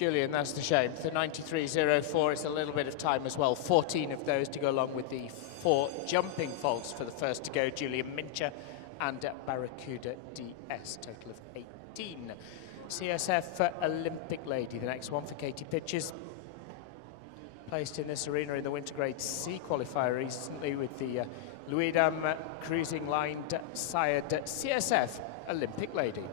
Julian, that's the shame. The 93.04, it's a little bit of time as well. 14 of those to go along with the 4 jumping faults for the first to go, Julian Mincher and Barracuda DS, total of 18. CSF Olympic Lady, the next one for Katie Pitchers. Placed in this arena in the winter grade C qualifier recently with the Luidam cruising lined sired CSF Olympic Lady.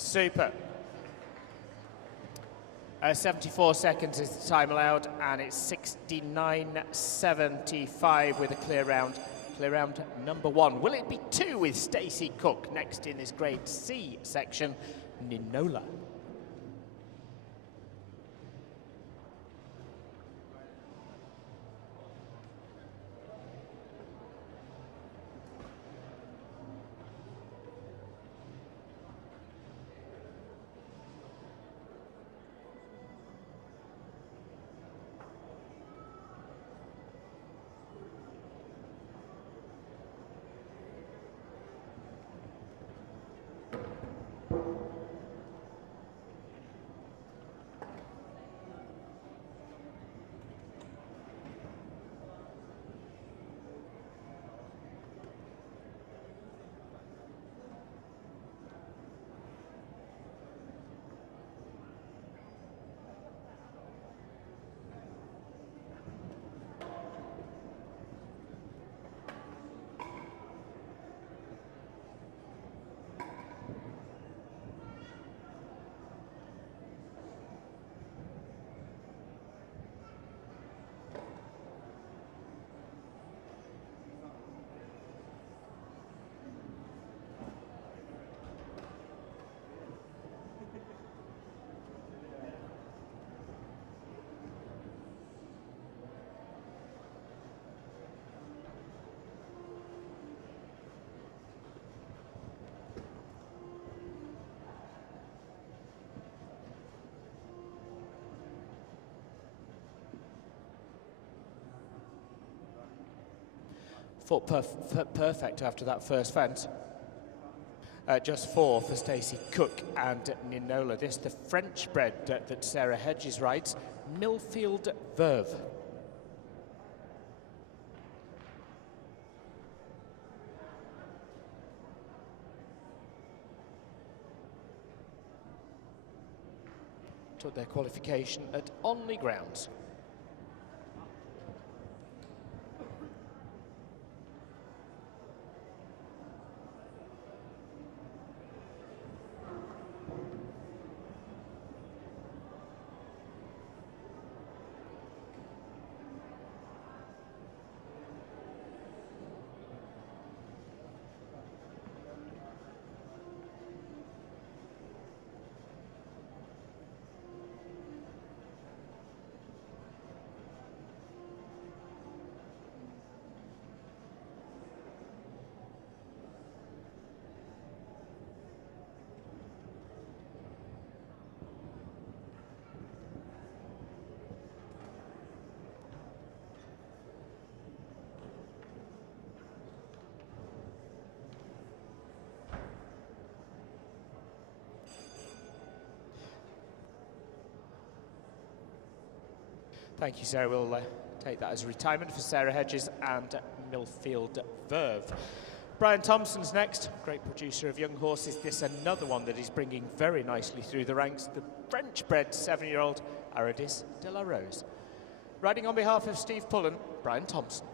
Super. 74 seconds is the time allowed, and it's 69.75 with a clear round. Clear round number 1. Will it be 2 with Stacey Cook next in this grade C section? Ninola. Thought perfect after that first fence. Just 4 for Stacey Cook and Ninola. This the French bred that Sarah Hedges rides, Millfield Verve. Took their qualification at Onley grounds. Thank you, Sarah. We'll Take that as retirement for Sarah Hedges and Millfield Verve. Brian Thompson's next, great producer of young horses. This another one that is bringing very nicely through the ranks, the French-bred 7-year-old Aradis de la Rose. Riding on behalf of Steve Pullen, Brian Thompson.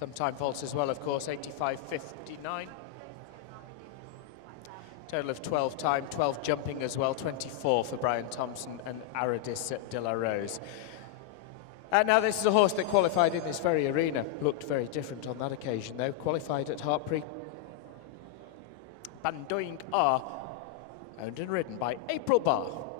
Some time faults as well, of course, 85.59. Total of 12 time, 12 jumping as well, 24 for Brian Thompson and Aradis de la Rose. Now this is a horse that qualified in this very arena. Looked very different on that occasion though. Qualified at Hartpury. Bandoing R, owned and ridden by April Barr.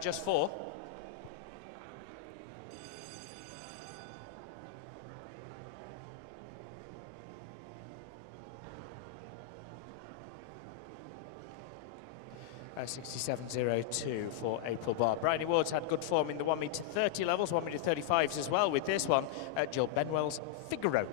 Just 4. Uh, 67.02 for April Barr. Bryony Ward's had good form in the 1m30 levels, 1m35s as well with this one at Jill Benwell's Figaro.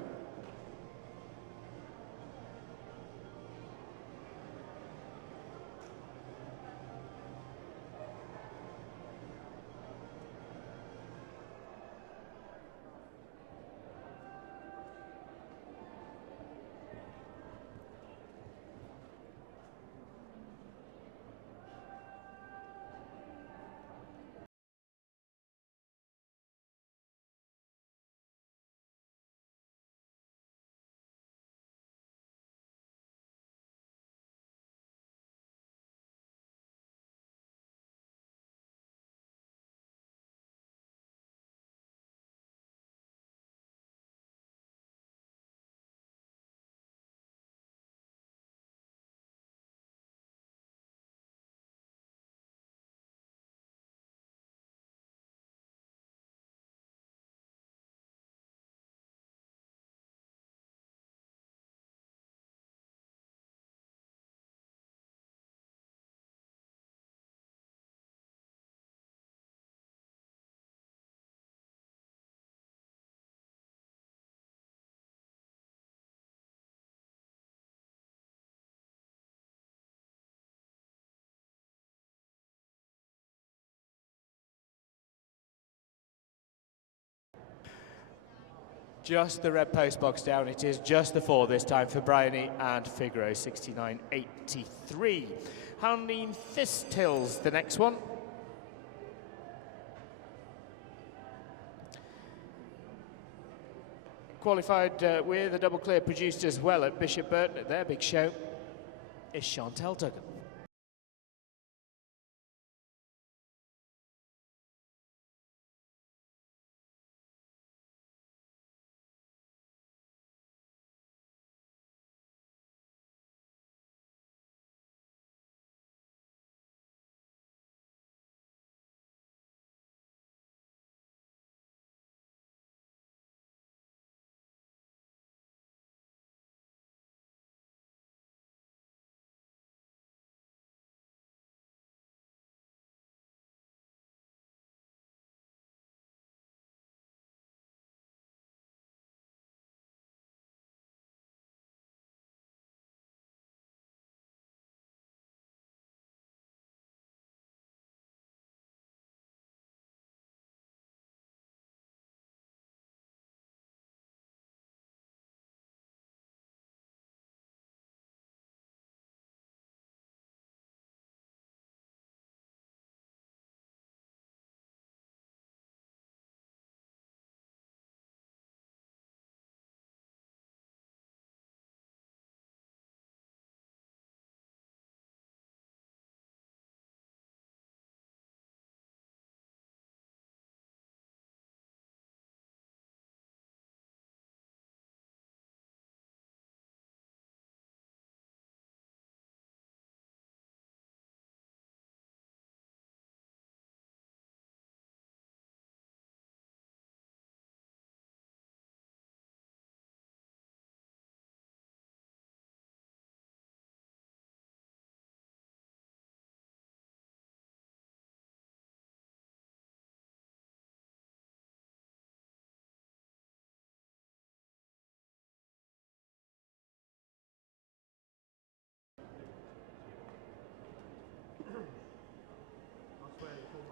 Just the red post box down. It is just the 4 this time for Bryony and Figaro, 69.83. Hanley Thistills, the next one. Qualified with a double clear, produced as well at Bishop Burton at their big show, is Chantel Duggan.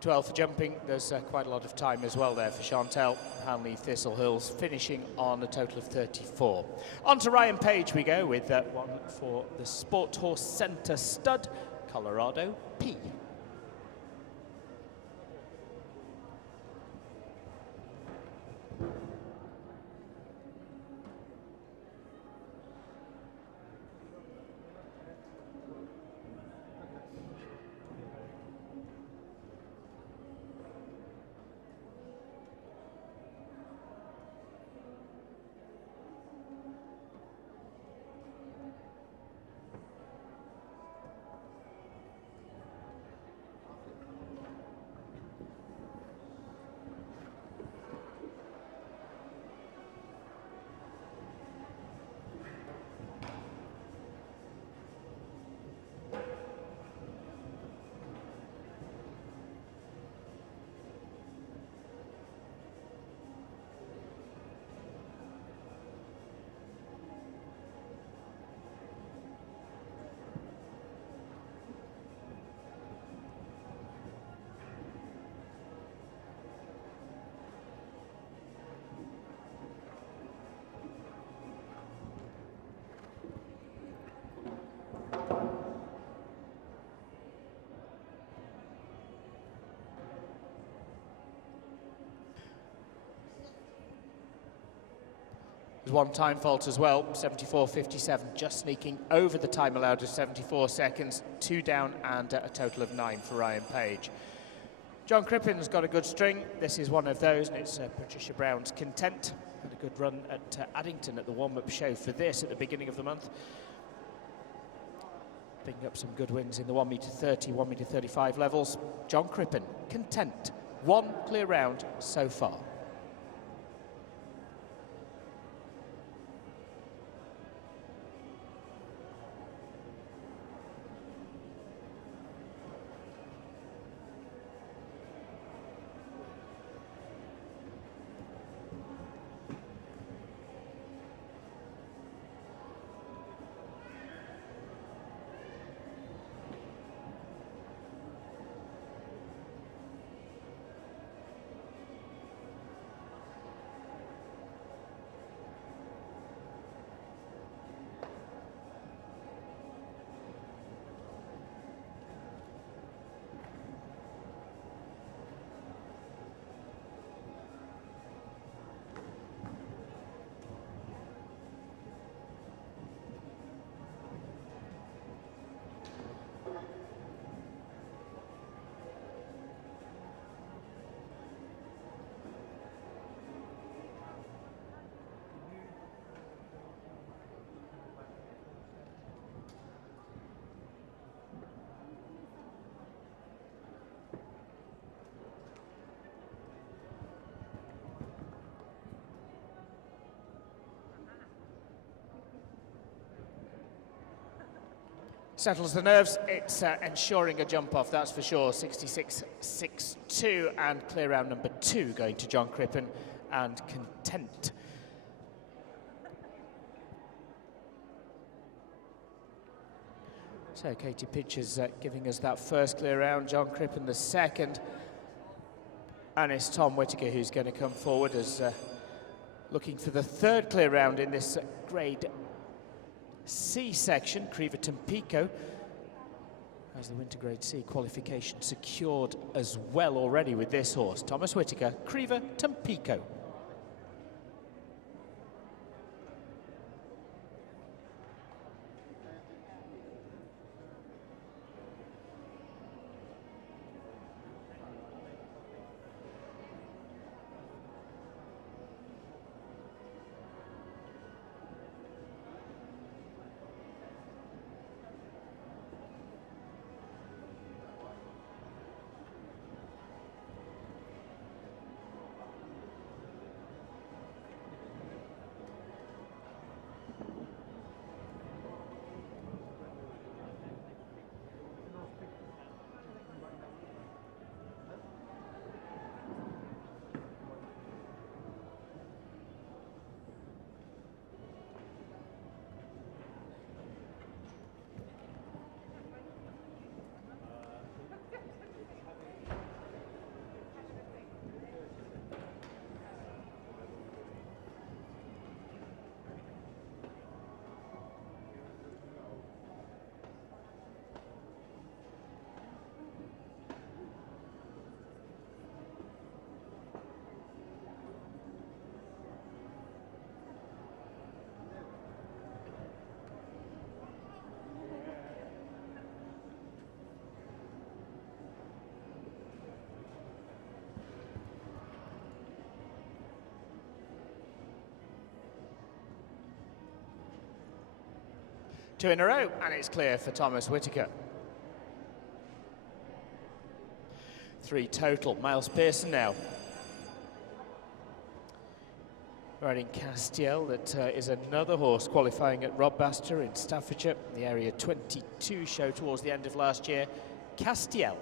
For jumping, there's quite a lot of time as well there for Chantel. Hanley Thistlehills finishing on a total of 34. On to Ryan Page we go with one for the Sport Horse Centre Stud, Colorado P. There's one time fault as well, 74.57, just sneaking over the time allowed of 74 seconds, 2 down and a total of 9 for Ryan Page. John Crippin's got a good string. This is one of those, and it's Patricia Brown's Content. Had a good run at Addington at the warm-up show for this at the beginning of the month. Picking up some good wins in the 1 metre 30, 1 metre 35 levels. John Crippin, Content, 1 clear round so far. Settles the nerves. It's ensuring a jump off, that's for sure. 66.62 and clear round number 2 going to John Crippen and Content. So Katie Pitcher's giving us that first clear round, John Crippen the second. And it's Tom Whittaker who's going to come forward as looking for the third clear round in this grade C section. Creva Tampico has the Winter Grade C qualification secured as well already with this horse. Thomas Whittaker, Creva Tampico. Two in a row, and it's clear for Thomas Whittaker. 3 total. Miles Pearson now. Riding Castiel, that is another horse qualifying at Robbaster in Staffordshire, the Area 22 show towards the end of last year. Castiel.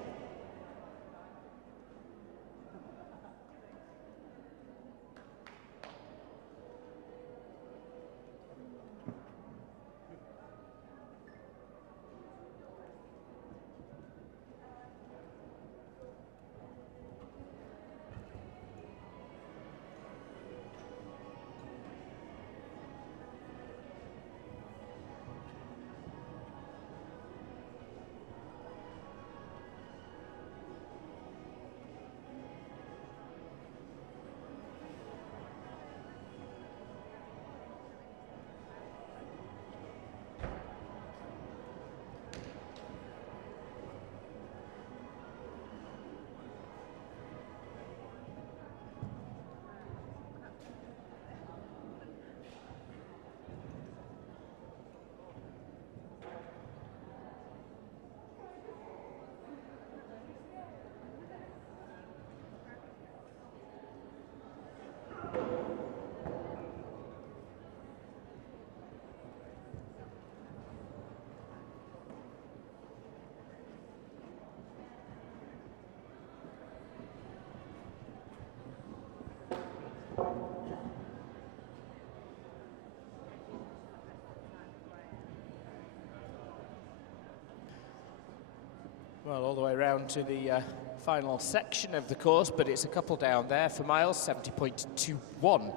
Well, all the way around to the final section of the course, but it's a couple down there for Miles, 70.21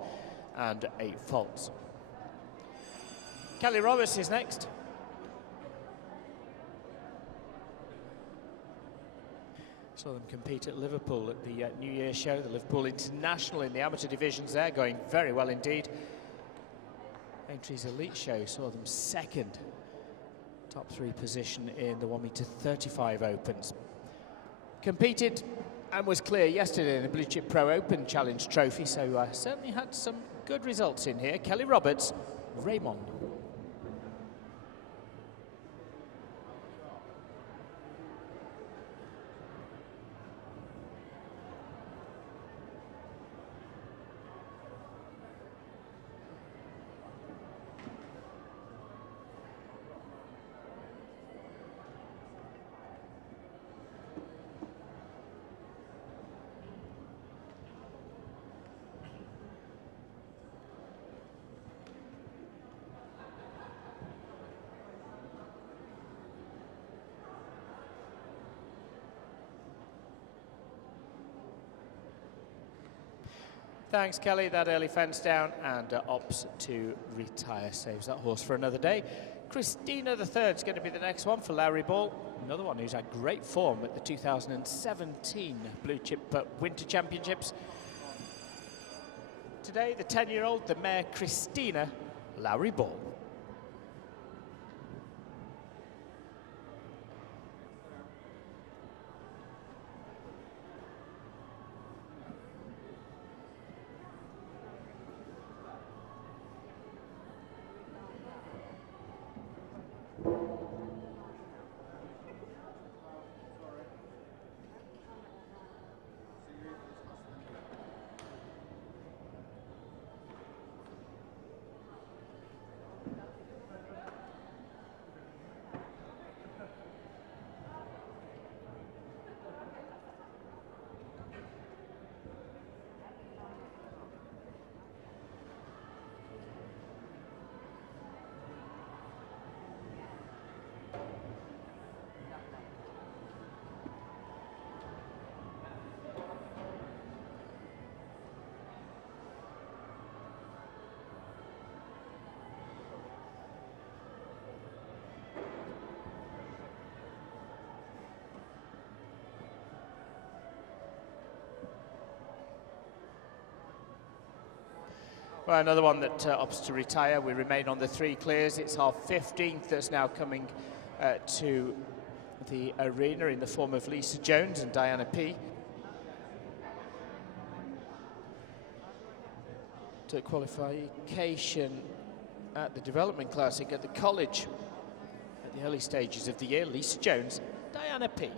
and 8 faults. Kelly Roberts is next. Saw them compete at Liverpool at the New Year show, the Liverpool International in the amateur divisions there, going very well indeed. Aintries Elite show saw them second. Top 3 position in the 1m35 Opens. Competed and was clear yesterday in the Blue Chip Pro Open Challenge Trophy, so certainly had some good results in here. Kelly Roberts, Raymond. Thanks, Kelly. That early fence down and opts to retire. Saves that horse for another day. Christina the Third is going to be the next one for Lowry Ball. Another one who's had great form at the 2017 Blue Chip Winter Championships. Today, the 10-year-old, the mare Christina, Lowry Ball. Well, another one that opts to retire. We remain on the 3 clears. It's our 15th that's now coming to the arena in the form of Lisa Jones and Diana P. Took qualification at the Development Classic at the college at the early stages of the year. Lisa Jones, Diana P.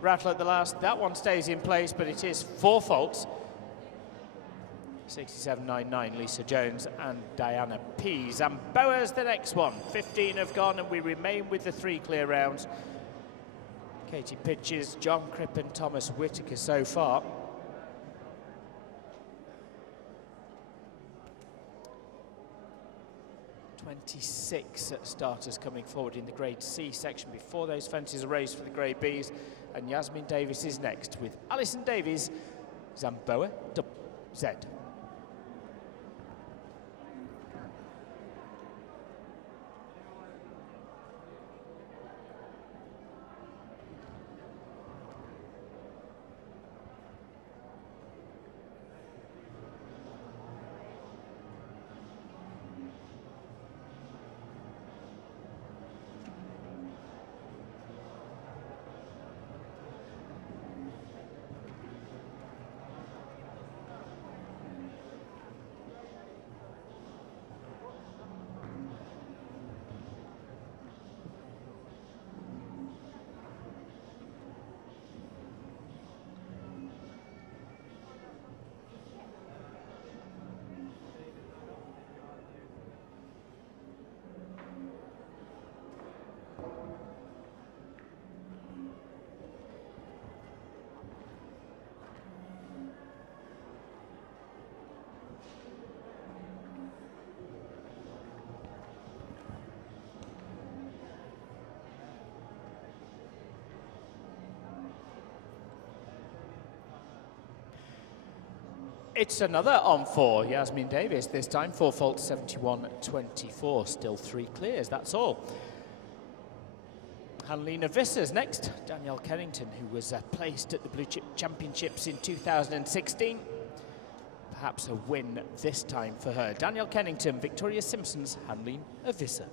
Rattle at the last. That one stays in place, but it is 4 faults. 67.99, Lisa Jones and Diana P. Zamboa's the next one. 15 have gone, and we remain with the 3 clear rounds. Katie Pitches, John Crippen, Thomas Whitaker so far. Twenty-six starters coming forward in the Grade C section before those fences are raised for the Grade Bs. And Yasmin Davis is next with Alison Davies, Zamboa Z. It's another on 4, Yasmin Davis, this time 4 faults, 71-24, still 3 clears, that's all. Hanlina Vissers next, Danielle Kennington, who was placed at the Blue Chip Championships in 2016. Perhaps a win this time for her. Danielle Kennington, Victoria Simpson's Hanlina Visser.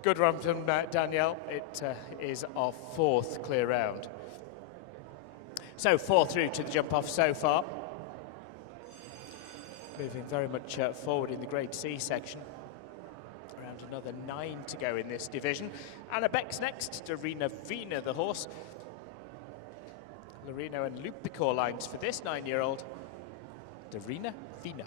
Good run from Danielle. It is our 4th clear round. So 4 through to the jump off so far. Moving very much forward in the Grade C section. Around another 9 to go in this division. Anna Beck's next, Dorina Vina the horse. Lorino and Lupicor lines for this 9-year-old. Dorina Vina.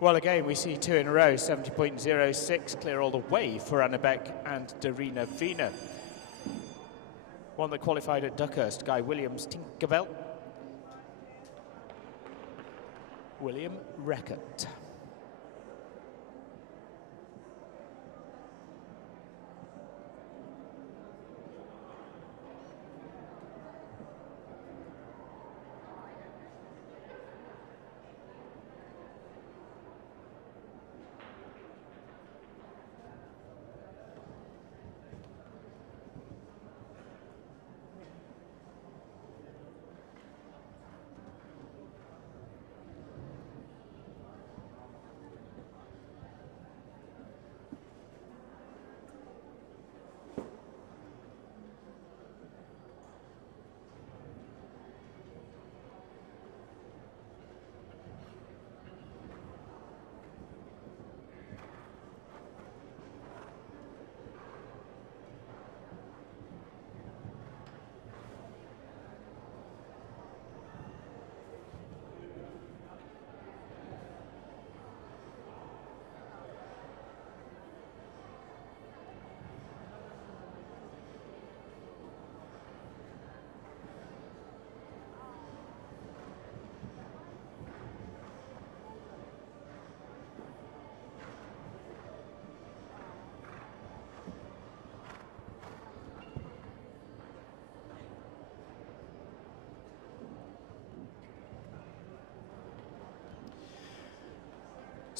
Well, again, we see 2 in a row, 70.06, clear all the way for Anna Beck and Dorina Vina. One that qualified at Duckhurst, Guy Williams, Tinkerbell. William Reckert.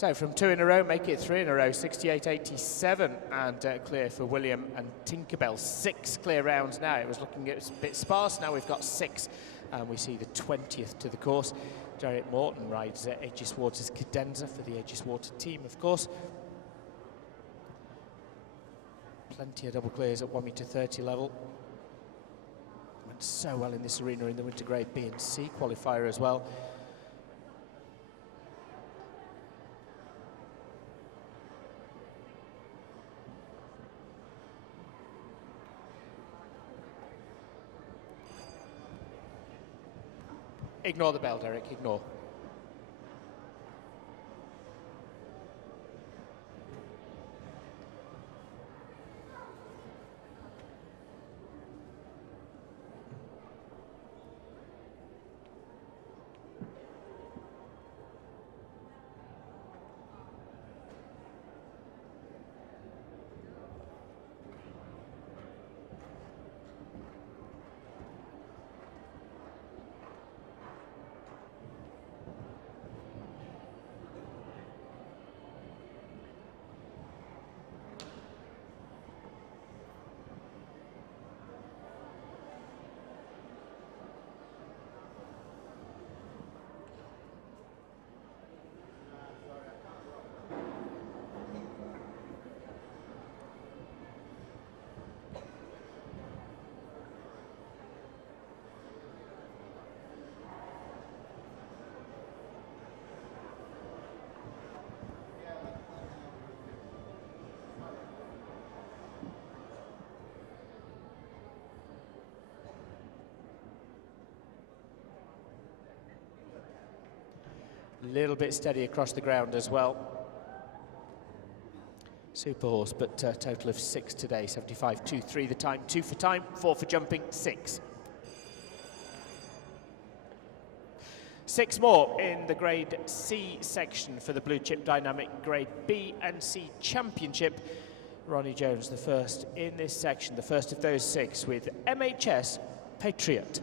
So from 2 in a row, make it 3 in a row, 68.87, and clear for William and Tinkerbell. 6 clear rounds now. It was looking a bit sparse, now we've got 6, and we see the 20th to the course. Derek Morton rides Aegis Water's cadenza for the Aegis Water team, of course. Plenty of double clears at 1 metre 30 level. Went so well in this arena in the winter grade B and C qualifier as well. Ignore the bell, Derek, ignore. A little bit steady across the ground as well. Super horse, but total of 6 today, 75.23 the time, 2 for time, 4 for jumping, 6. 6 more in the Grade C section for the Blue Chip Dynamic Grade B and C Championship. Ronnie Jones, the first in this section, the first of those 6 with MHS Patriot.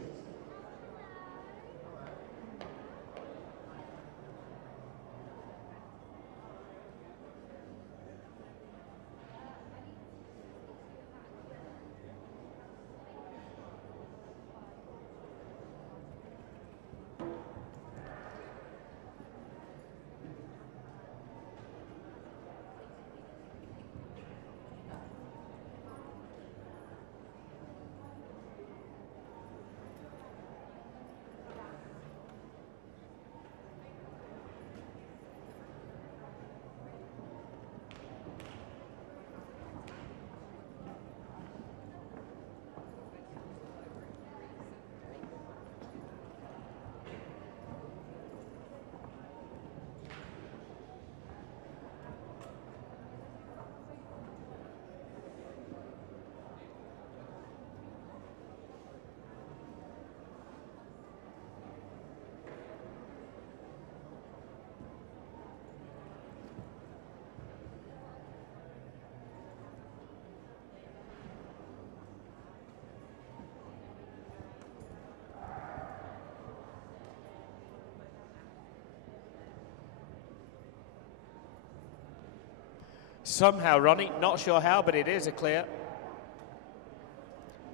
Somehow, Ronnie, not sure how, but it is a clear.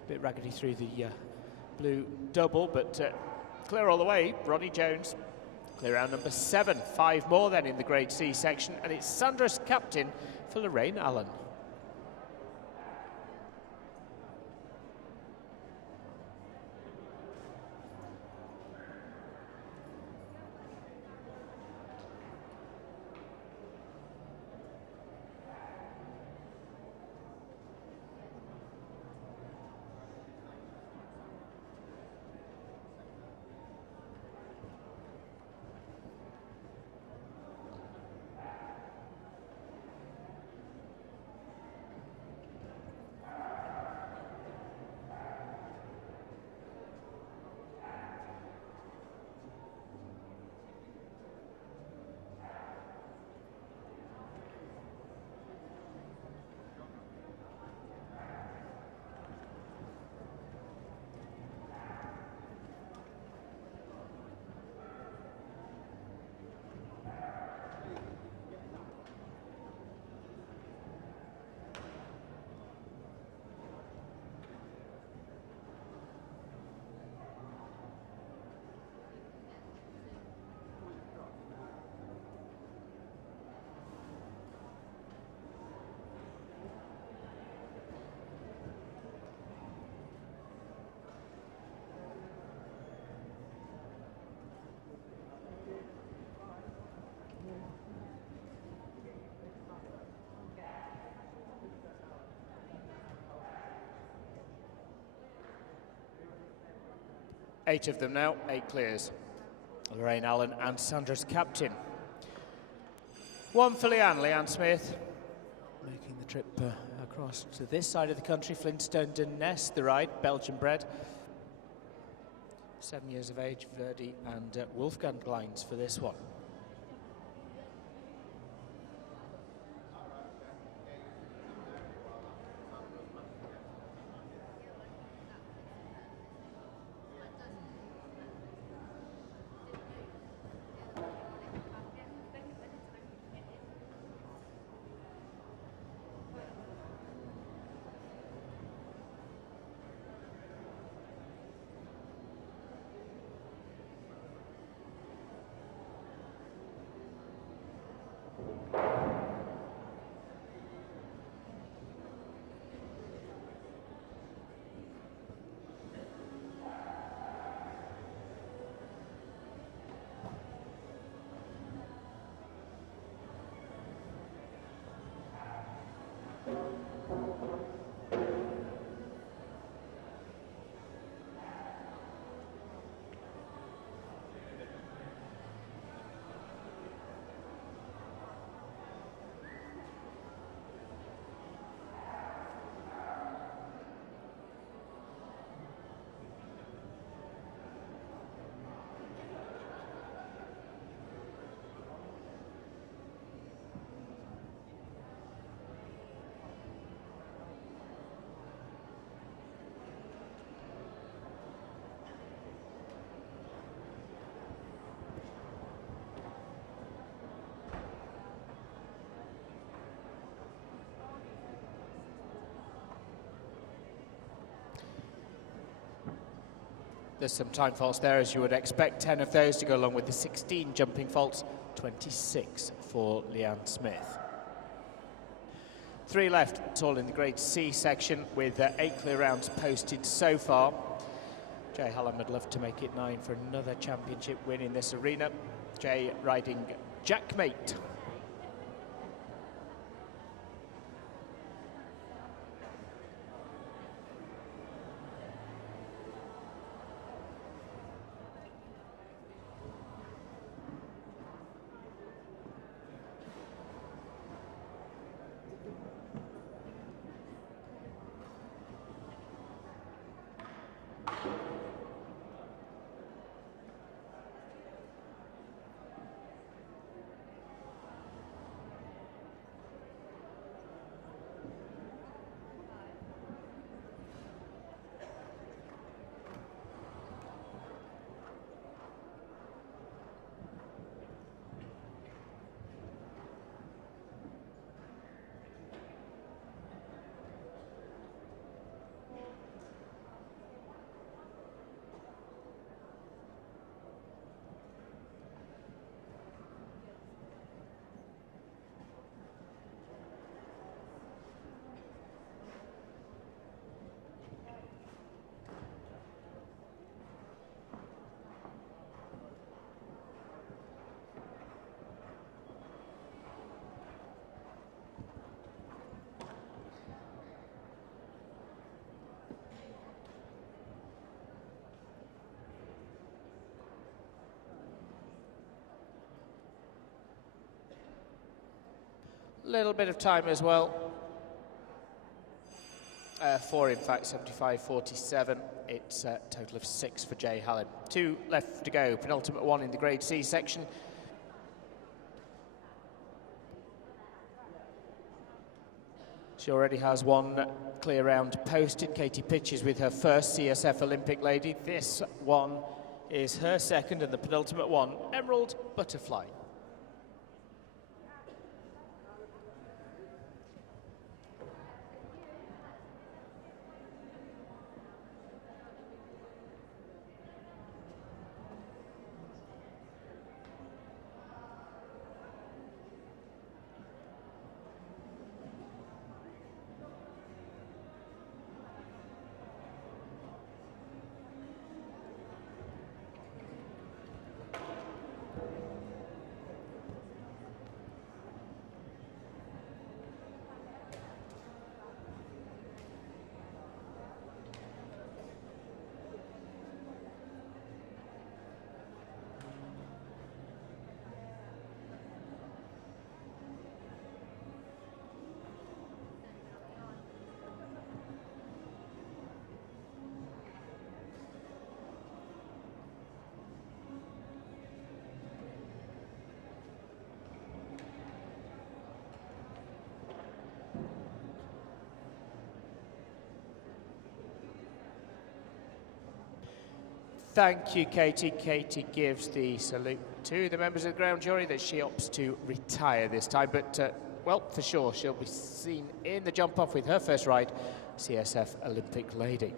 Bit raggedy through the blue double, but clear all the way. Ronnie Jones, clear round number 7. 5 more then in the Grade C section, and it's Sandra's captain for Lorraine Allen. 8 of them now, 8 clears. Lorraine Allen and Sandra's captain. 1 for Leanne Smith, making the trip across to this side of the country. Flintstone de Ness, the ride, Belgian bred. 7 years of age, Verdi and Wolfgang Glines for this one. There's some time faults there, as you would expect. 10 of those to go along with the 16 jumping faults, 26 for Leanne Smith. 3 left, it's all in the Grade C section with 8 clear rounds posted so far. Jay Hallam would love to make it 9 for another championship win in this arena. Jay riding Jackmate. Little bit of time as well. 4 in fact, 75.47. It's a total of 6 for Jay Hallam. 2 left to go, penultimate 1 in the Grade C section. She already has 1 clear round posted. Katie Pitches with her first CSF Olympic lady. This one is her second and the penultimate 1, Emerald Butterfly. Thank you, Katie. Katie gives the salute to the members of the ground jury that she opts to retire this time, but well, for sure, she'll be seen in the jump off with her first ride, CSF Olympic Lady.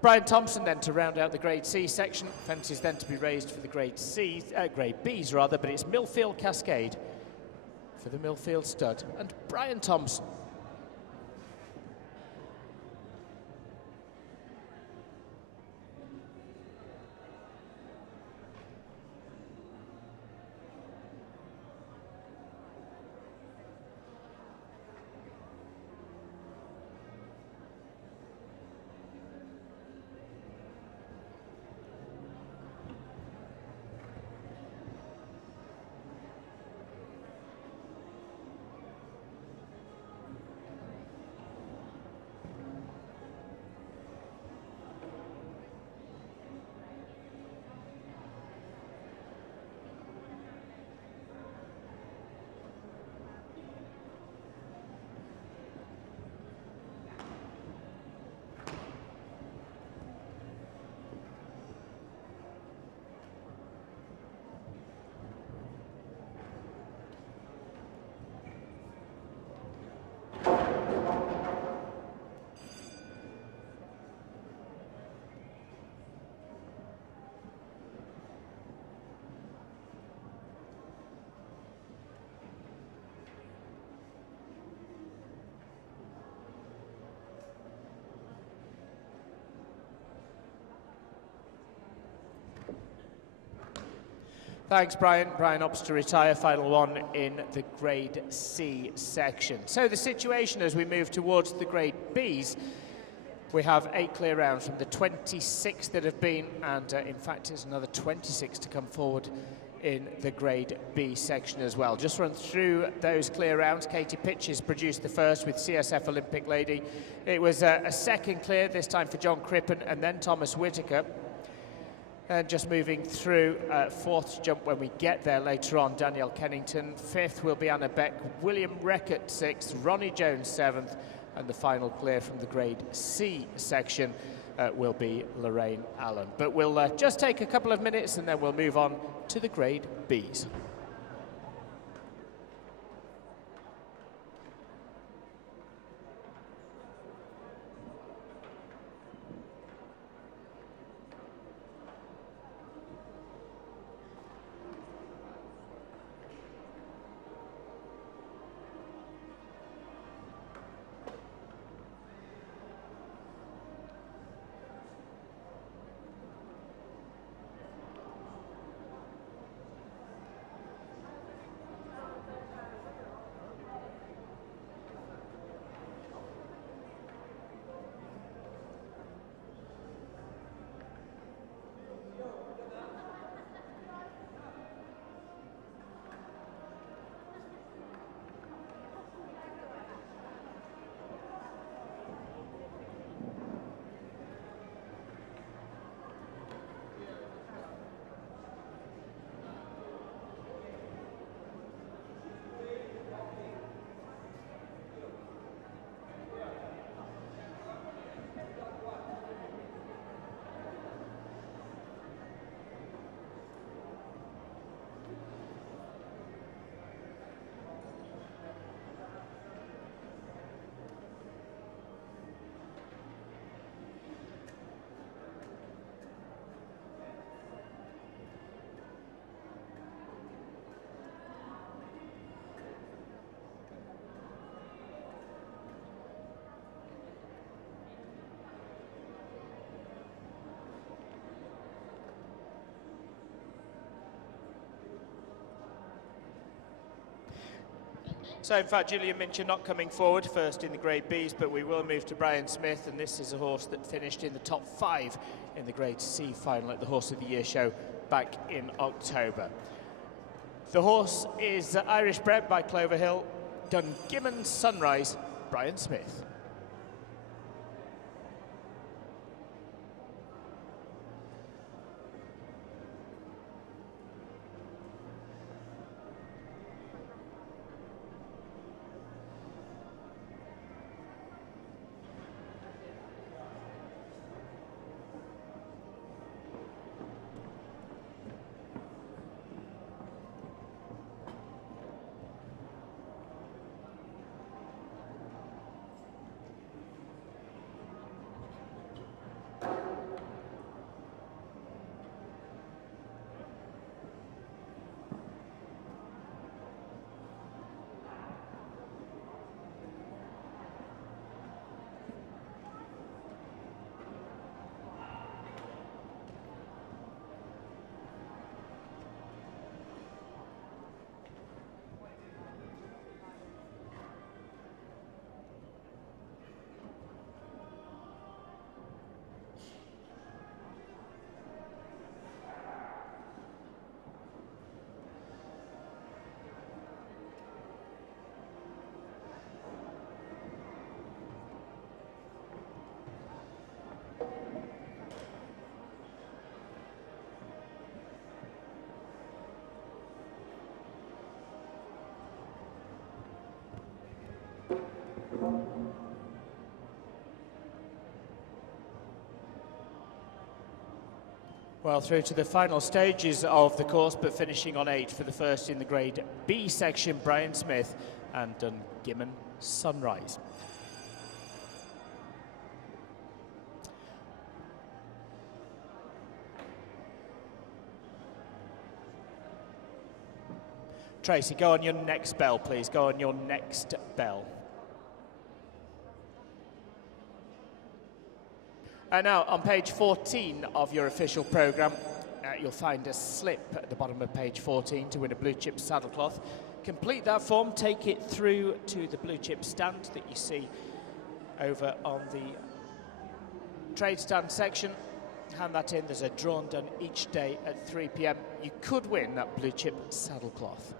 Brian Thompson then to round out the Grade C section. Fence is then to be raised for the Grade Bs rather, but it's Millfield Cascade for the Millfield stud and Brian Thompson. Thanks, Brian. Brian opts to retire, final one in the Grade C section. So the situation as we move towards the Grade Bs, we have 8 clear rounds from the 26 that have been, and in fact there's another 26 to come forward in the Grade B section as well. Just run through those clear rounds. Katie Pitches produced the first with CSF Olympic Lady. It was a second clear, this time for John Crippen and then Thomas Whitaker. And just moving through, fourth jump when we get there later on, Danielle Kennington. Fifth will be Anna Beck, William Reckett sixth, Ronnie Jones seventh, and the final clear from the Grade C section will be Lorraine Allen. But we'll just take a couple of minutes and then we'll move on to the Grade Bs. So in fact, Julian Mincher not coming forward first in the Grade Bs, but we will move to Brian Smith, and this is a horse that finished in the top 5 in the Grade C final at the Horse of the Year show back in October. The horse is Irish bred by Cloverhill, Dungimmon Sunrise, Brian Smith. Well, through to the final stages of the course, but finishing on 8 for the first in the Grade B section, Brian Smith and Dungimmon Sunrise. Tracy, go on your next bell, please. Go on your next bell. And now, on page 14 of your official programme, you'll find a slip at the bottom of page 14 to win a blue chip saddlecloth. Complete that form, take it through to the blue chip stand that you see over on the trade stand section. Hand that in. There's a drawn done each day at 3 p.m. You could win that blue chip saddlecloth.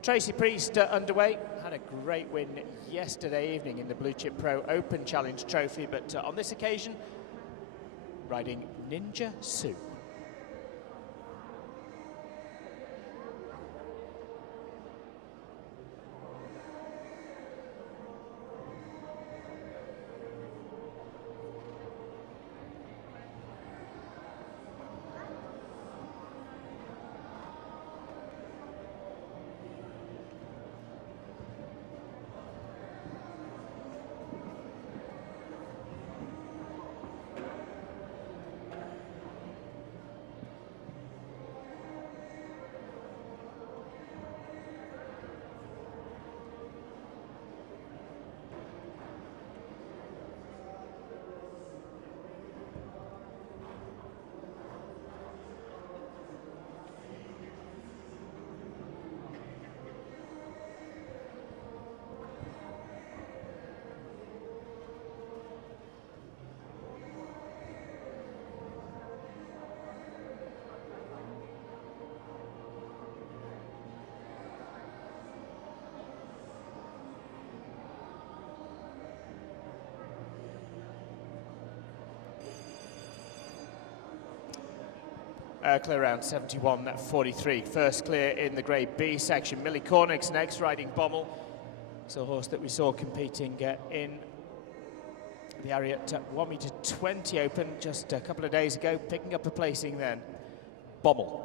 Tracy Priest underway, had a great win yesterday evening in the Blue Chip Pro Open Challenge Trophy, but on this occasion, riding Ninja Sue. Clear around 71.43. First clear in the Grade B section. Millie Cornick's next, riding Bommel. It's a horse that we saw competing in the Ariat 1m20 Open just a couple of days ago, picking up a placing then. Bommel.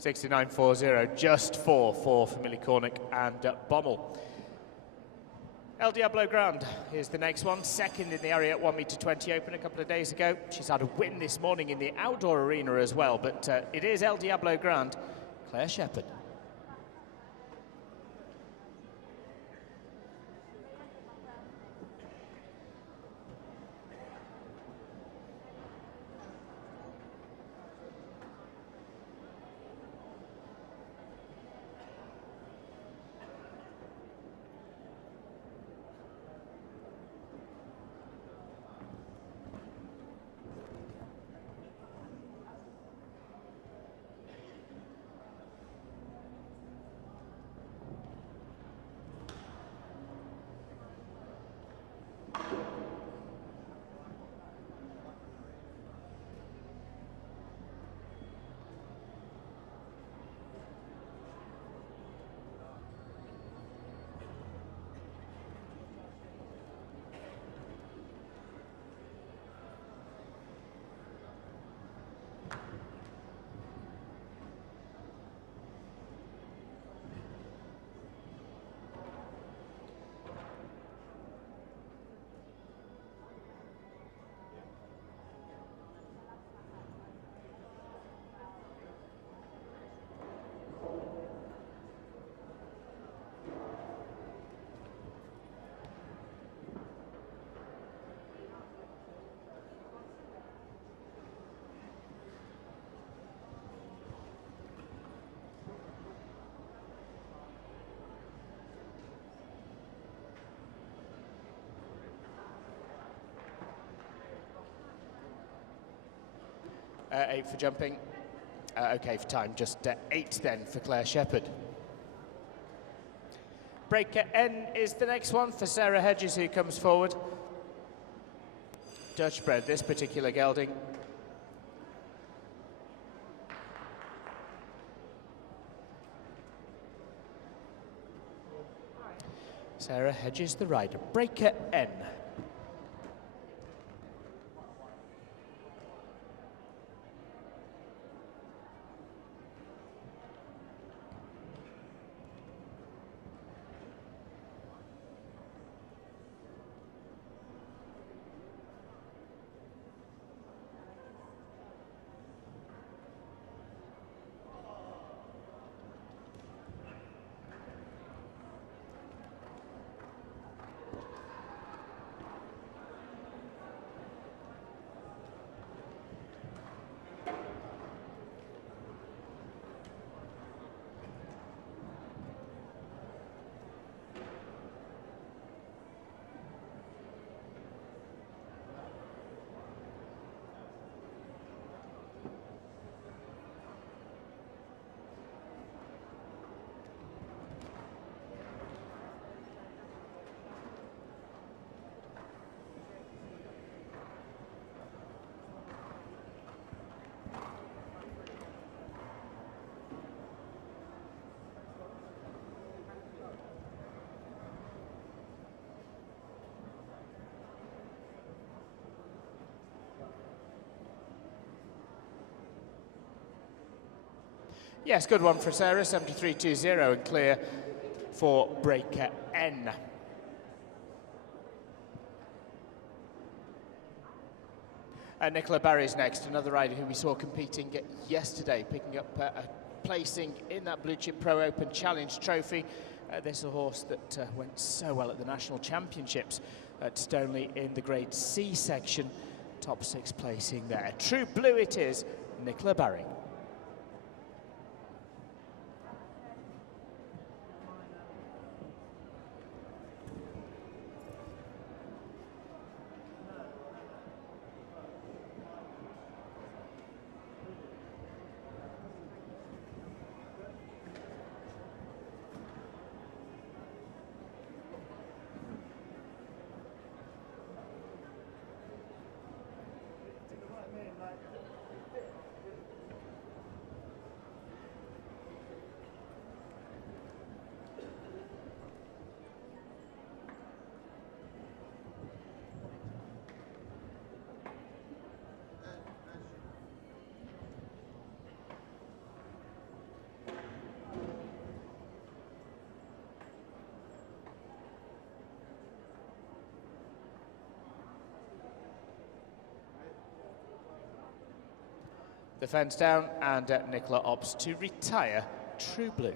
.69.40, just 4 for Millie Cornick and Bommel. El Diablo Grande is the next one, second in the Ariat 1m20 Open a couple of days ago. She's had a win this morning in the outdoor arena as well, but it is El Diablo Grande, Claire Shepherd. 8 for jumping. Okay for time, just 8 then for Claire Shepherd. Breaker N is the next one for Sarah Hedges, who comes forward. Dutch bred, this particular gelding. Sarah Hedges, the rider. Breaker N. Yes, good one for Sarah, 73.20 and clear for Breaker N. Nicola Barry's next, another rider who we saw competing yesterday, picking up a placing in that Blue Chip Pro Open Challenge Trophy. This is a horse that went so well at the National Championships at Stoneleigh in the Grade C section. Top 6 placing there. True Blue it is, Nicola Barry. The fence down, and Nicola opts to retire True Blue.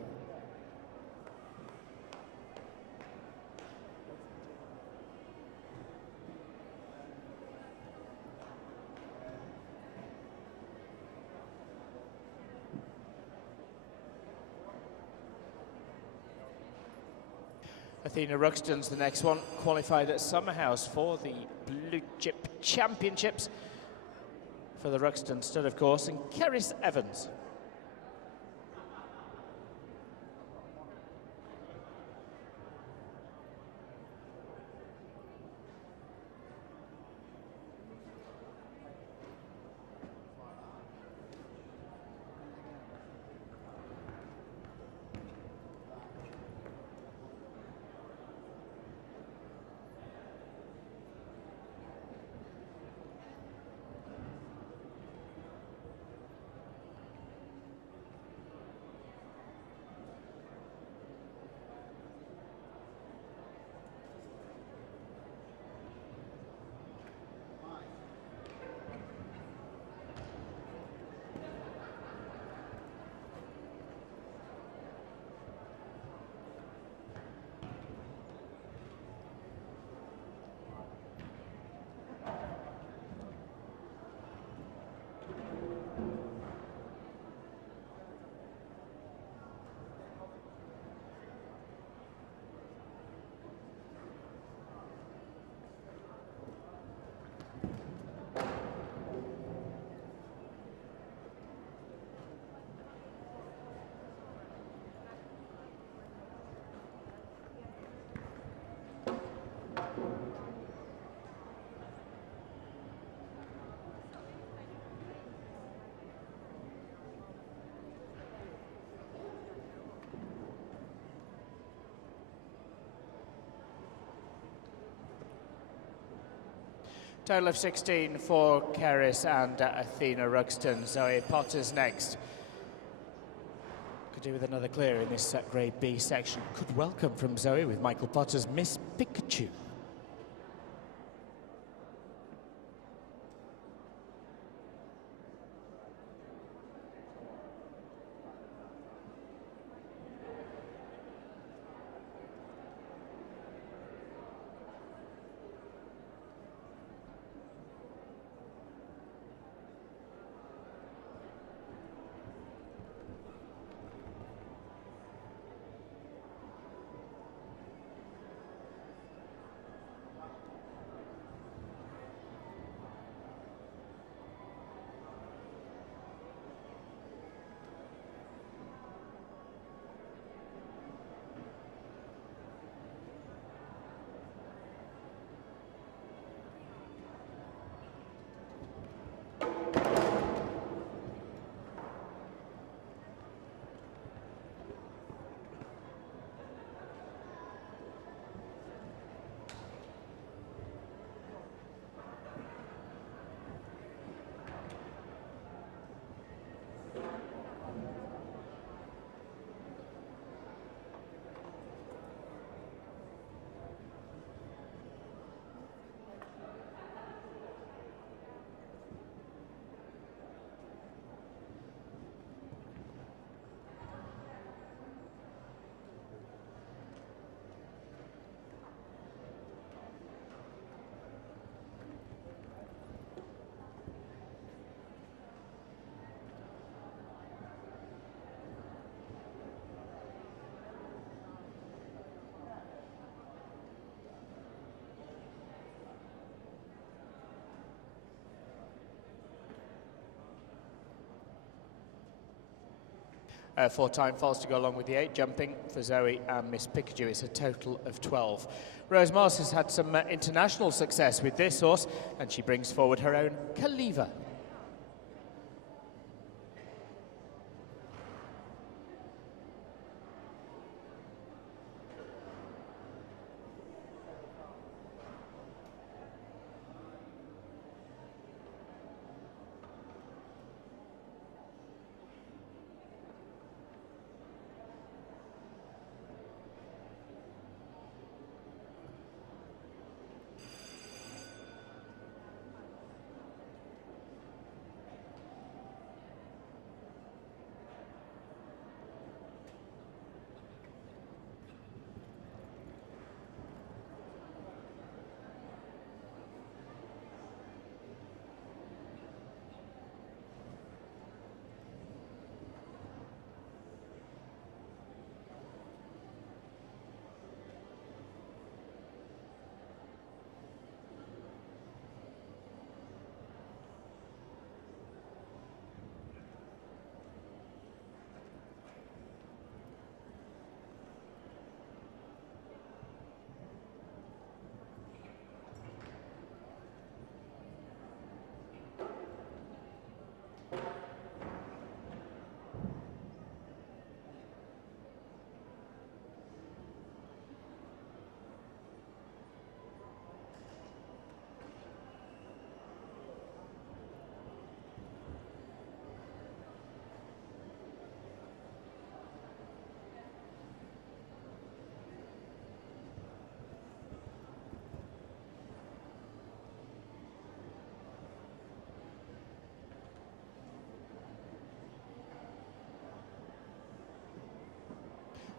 Athena Ruxton's the next one, qualified at Summerhouse for the Blue Chip Championships. For the Ruxton stud, of course, and Keris Evans. Total of 16 for Keris and Athena Ruxton. Zoe Potter's next. Could do with another clear in this Grade B section. Could welcome from Zoe with Michael Potter's Miss Pikachu. Four-time falls to go along with the 8 jumping for Zoe and Miss Pikachu. It's a total of 12. Rose Moss has had some international success with this horse, and she brings forward her own Kaliva.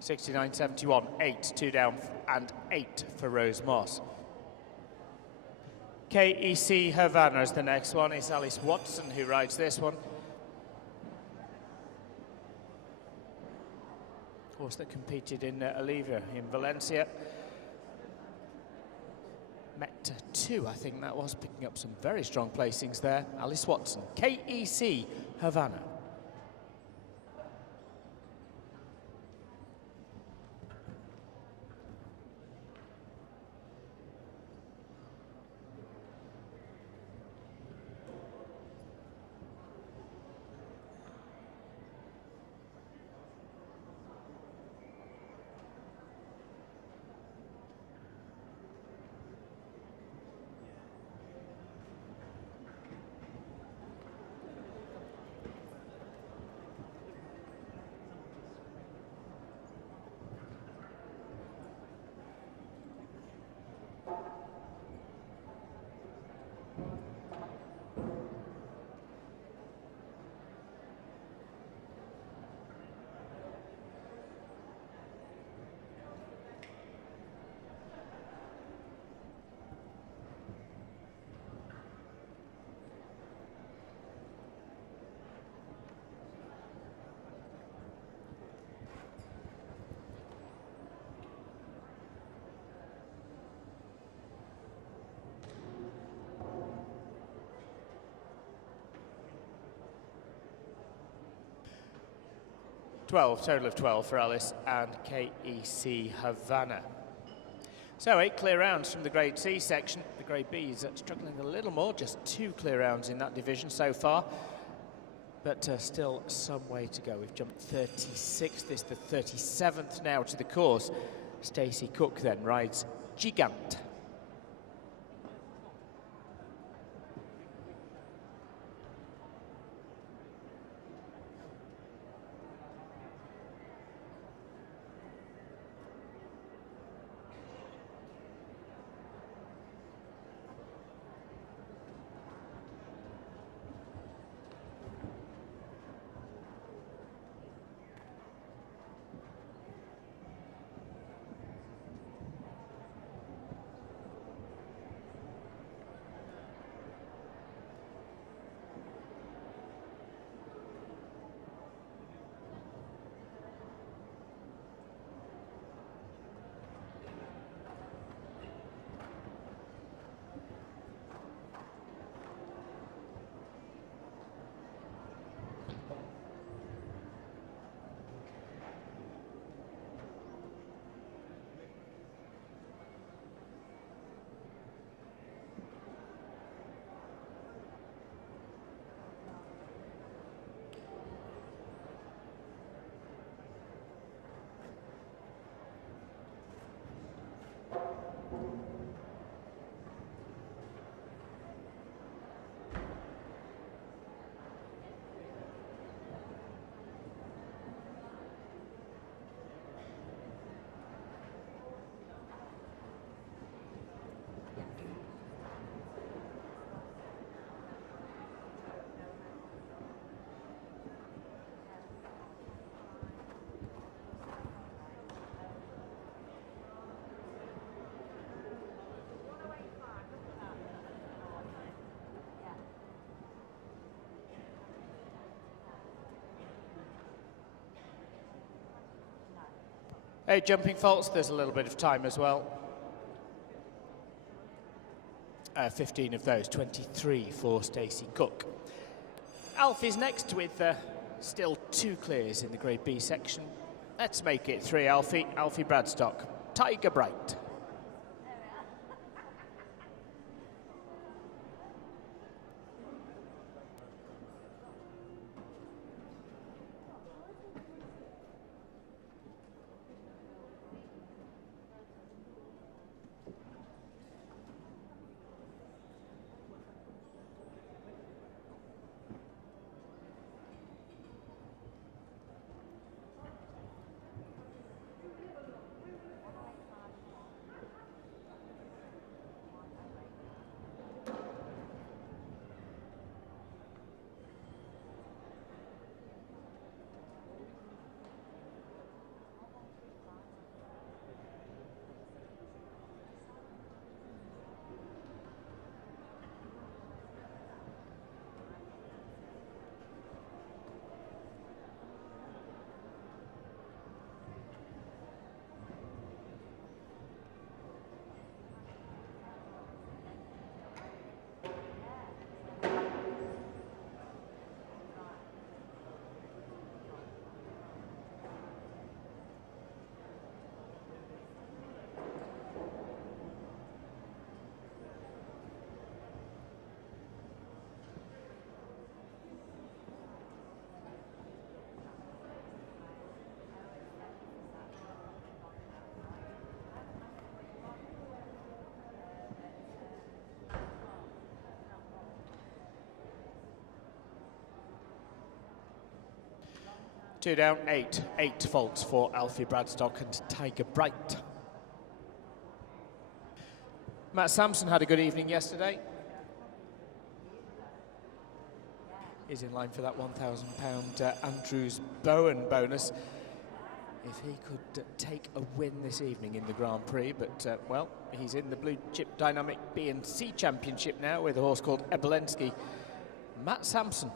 (69.71), 8, 2 down and 8 for Rose Moss. KEC Havana is the next one. It's Alice Watson who rides this one. Horse that competed in Olivia in Valencia. Met 2, I think that was, picking up some very strong placings there. Alice Watson, KEC Havana. 12, total of 12 for Alice and KEC Havana. So 8 clear rounds from the Grade C section. The Grade B is struggling a little more, just 2 clear rounds in that division so far. But still some way to go. We've jumped 36th, this the 37th now to the course. Stacey Cook then rides Gigant. Hey, jumping faults, there's a little bit of time as well. 15 of those, 23 for Stacey Cook. Alfie's next with still 2 clears in the Grade B section. Let's make it 3, Alfie. Alfie Bradstock, Tiger Bright. Two down, 8. 8 faults for Alfie Bradstock and Tiger Bright. Matt Sampson had a good evening yesterday. He's in line for that £1,000 Andrews Bowen bonus. If he could take a win this evening in the Grand Prix, but well, he's in the Blue Chip Dynamic B&C Championship now with a horse called Ebolensky. Matt Sampson.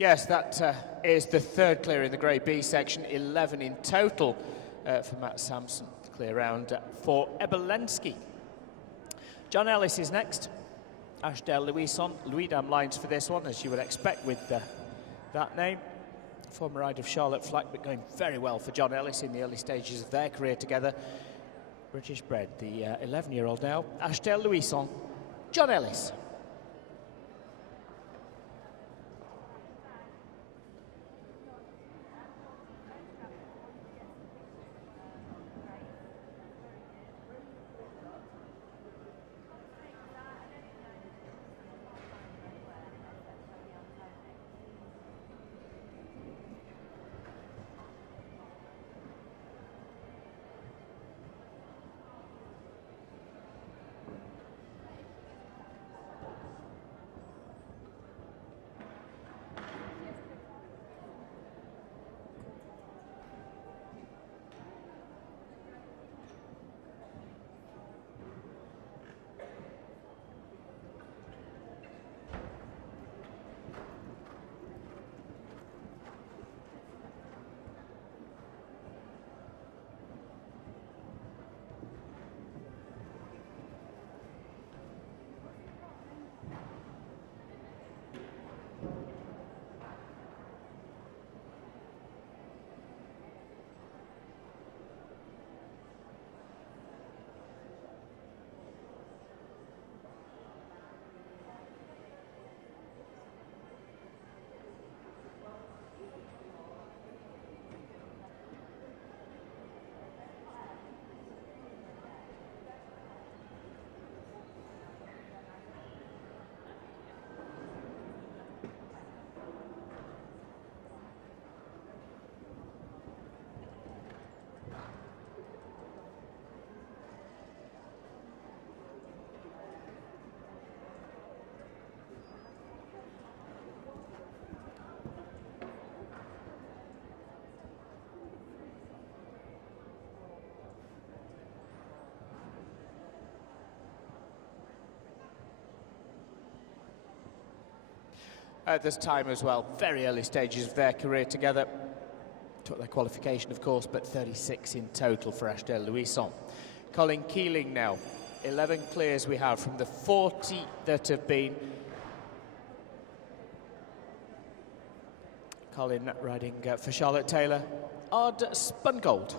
Yes, that is the third clear in the Grade B section, 11 in total for Matt Sampson. Clear round for Ebolensky. John Ellis is next. Ashdale Louison, Louis Dam lines for this one, as you would expect with that name. Former rider of Charlotte Flack, but going very well for John Ellis in the early stages of their career together. British bred, the 11-year-old now. Ashdale Louison, John Ellis. At this time as well, very early stages of their career together. Took their qualification, of course, but 36 in total for Ashdale Louison. Colin Keeling now. 11 clears we have from the 40 that have been. Colin riding for Charlotte Taylor. Odd Spungold.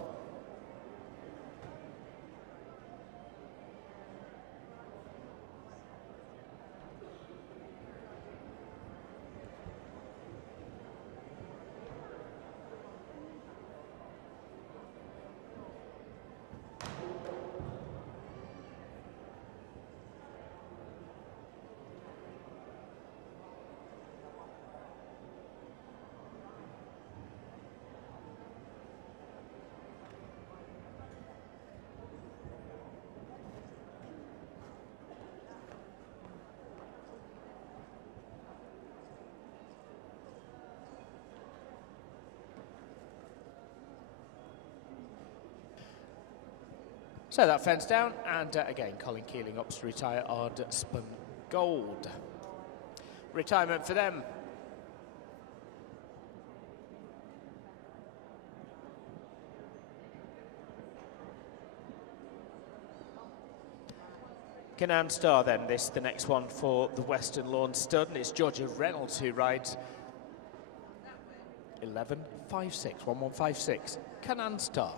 So that fence down, and again, Colin Keeling opts to retire Odd Spun Gold. Retirement for them. Canaan Star then, the next one for the Western Lawn Stud, and it's Georgia Reynolds who rides 1156. Canaan Star.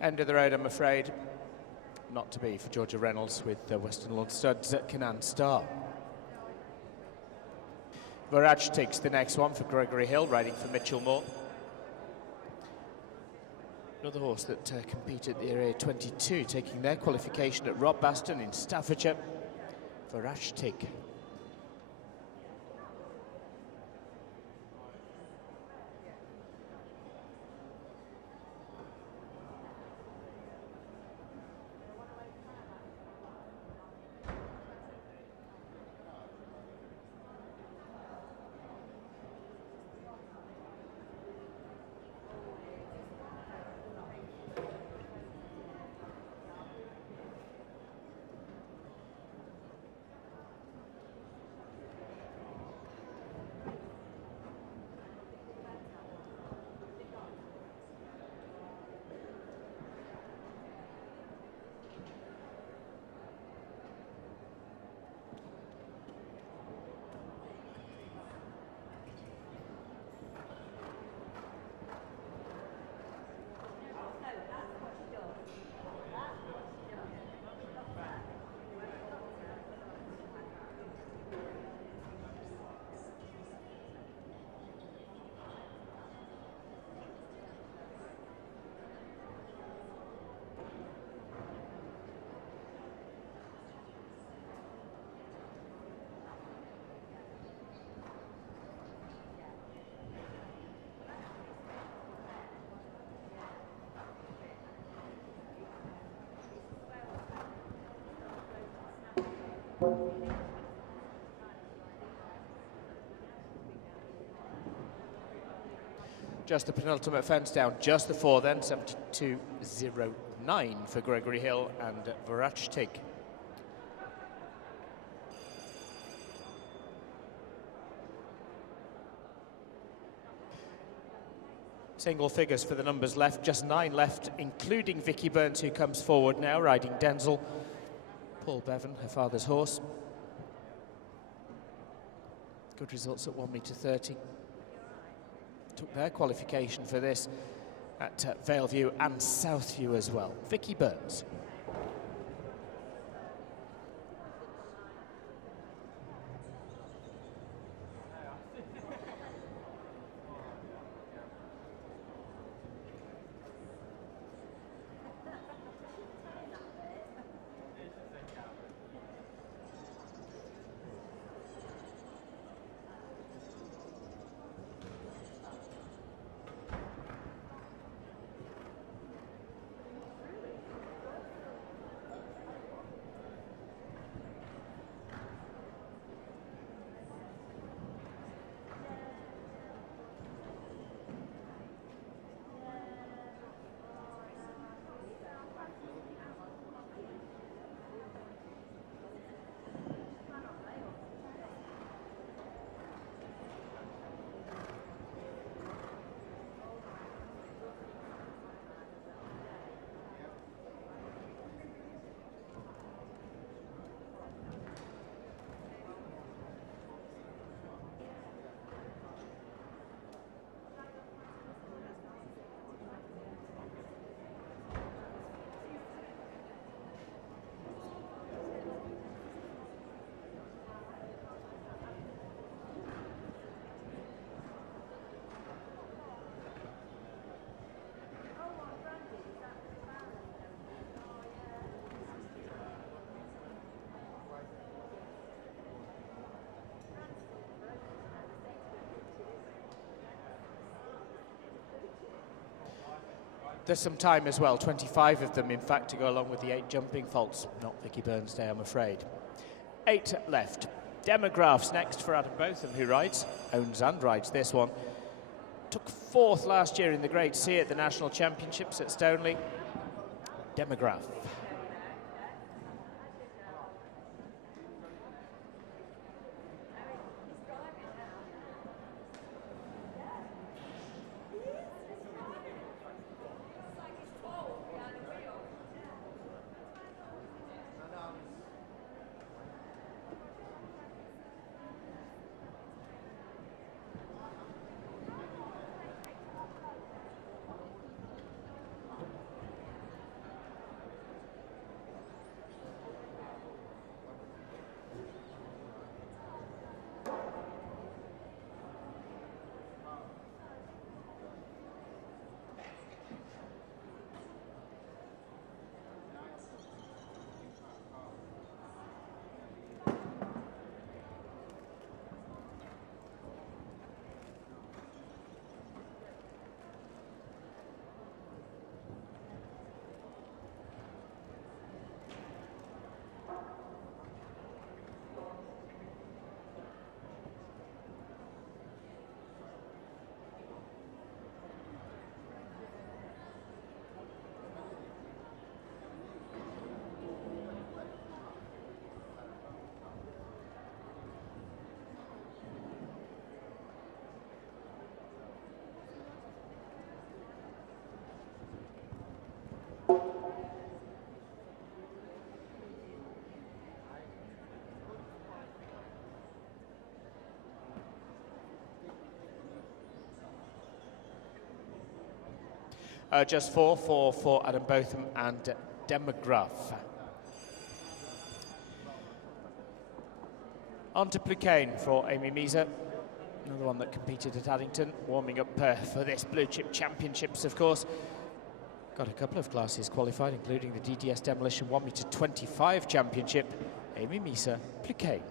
End of the road, I'm afraid. Not to be for Georgia Reynolds with Western Lord Studs at Canaan Star. Varaj takes the next one for Gregory Hill, riding for Mitchell Moore. Another horse that competed at the Area 22, taking their qualification at Robaston in Staffordshire. Varaj Tig. Just the penultimate fence down, just the 4 then, 72.09 for Gregory Hill and Varaj Tig. Single figures for the numbers left, just 9 left, including Vicky Burns, who comes forward now, riding Denzel. Paul Bevan, her father's horse. Good results at 1m30. Took their qualification for this at Valeview and Southview as well. Vicky Burns. There's some time as well, 25 of them, in fact, to go along with the 8 jumping faults. Not Vicky Burns' day, I'm afraid. 8 left. Demographs next for Adam Botham, who rides, owns and rides this one. Took 4th last year in the Grade C at the National Championships at Stoneleigh. Demograph. Just four for Adam Botham and Demograaph. On to Plucane for Amy Measer, another one that competed at Addington, warming up for this Blue Chip Championships, of course. Got a couple of classes qualified, including the DDS Demolition 1 meter 25 Championship. Amy Measer, Plucane.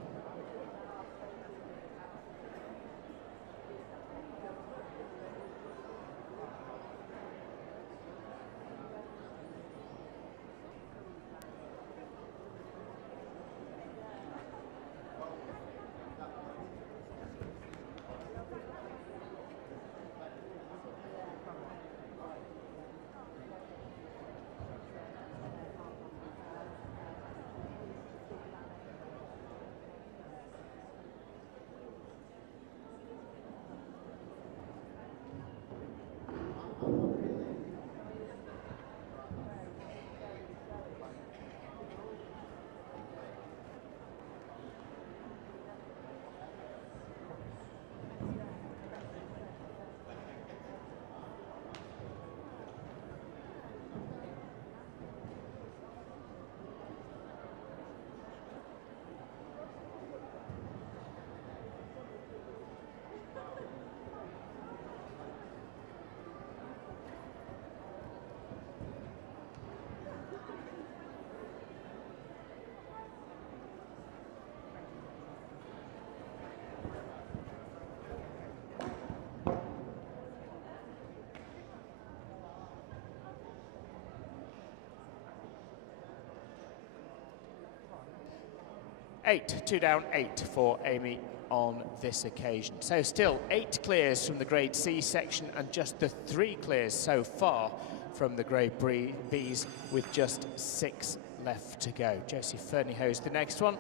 Two down, 8 for Amy on this occasion. So still 8 clears from the Grade C section and just the 3 clears so far from the Grade Bs, with just 6 left to go. Josie Fernyhoe's the next one.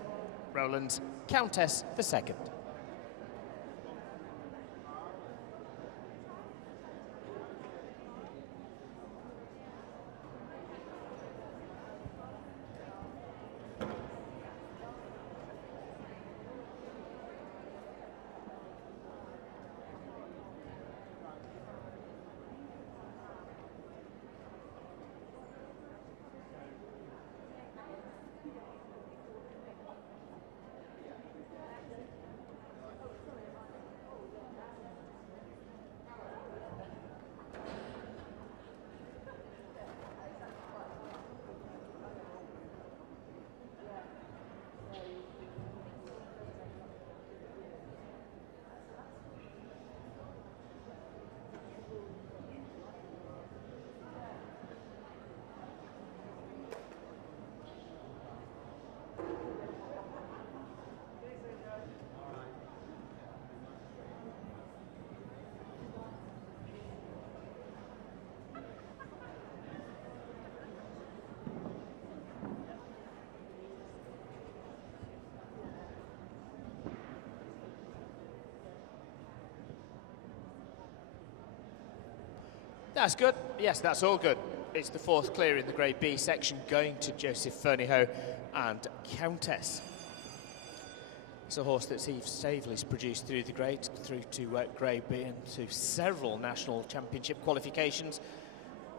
Rowland's Countess the second. That's good. Yes, that's all good. It's the 4th clear in the Grade B section, going to Joseph Fernyhoe and Countess. It's a horse that Eve Staveley's produced through the grades, through to Grade B and to several national championship qualifications.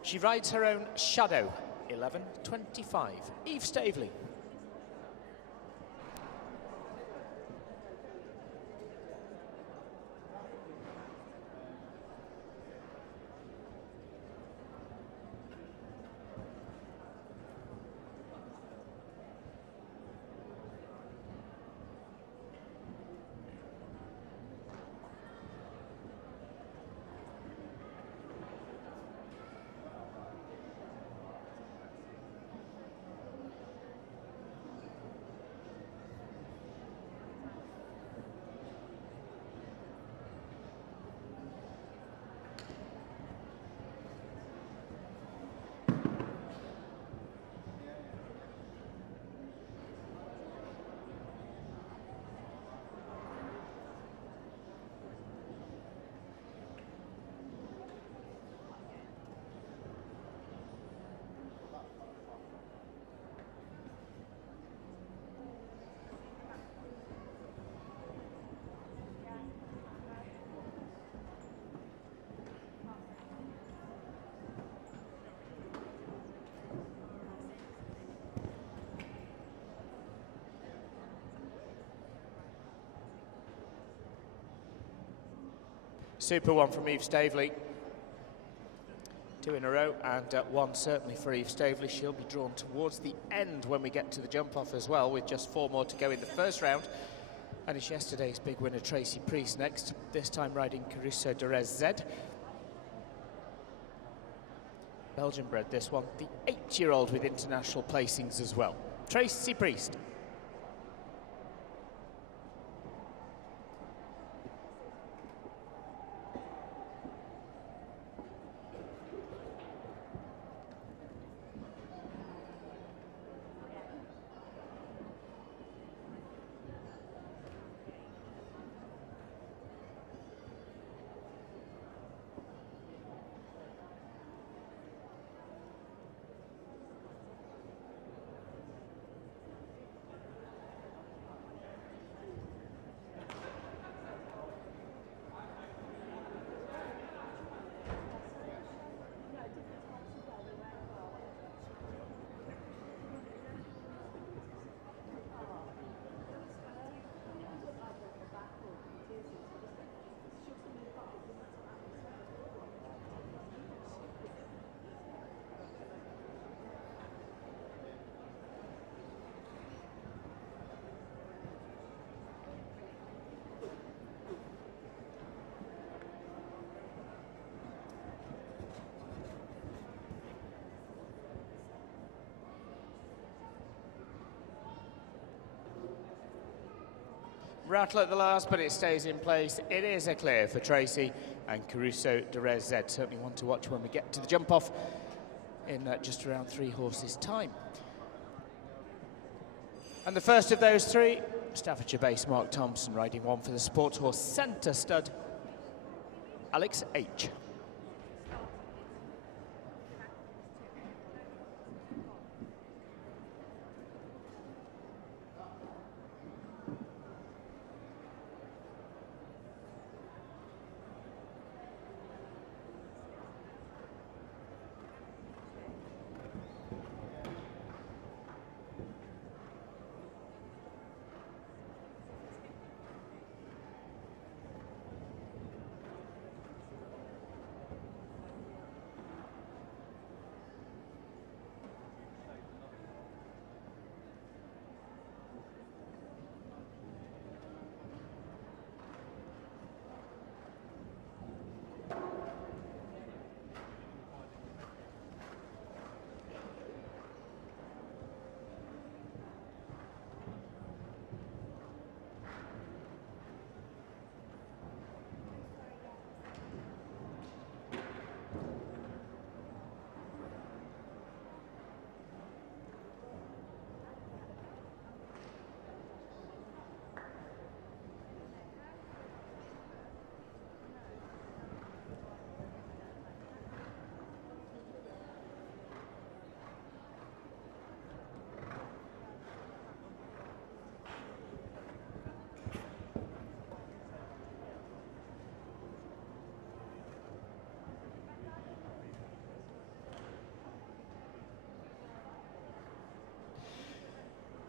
She rides her own Shadow, 11.25. Eve Staveley. Super one from Eve Stavely. 2 in a row, and one certainly for Eve Stavely. She'll be drawn towards the end when we get to the jump-off as well, with just 4 more to go in the first round. And it's yesterday's big winner, Tracy Priest, next, this time riding Caruso de Rez Z. Belgian bred, this one, the 8-year-old with international placings as well. Tracy Priest. Rattle at the last, but it stays in place. It is a clear for Tracy, and Caruso de Rez Z, certainly one to watch when we get to the jump-off in just around 3 horses' time. And the first of those 3, Staffordshire-based Mark Thompson, riding one for the Sports Horse Centre stud, Alex H.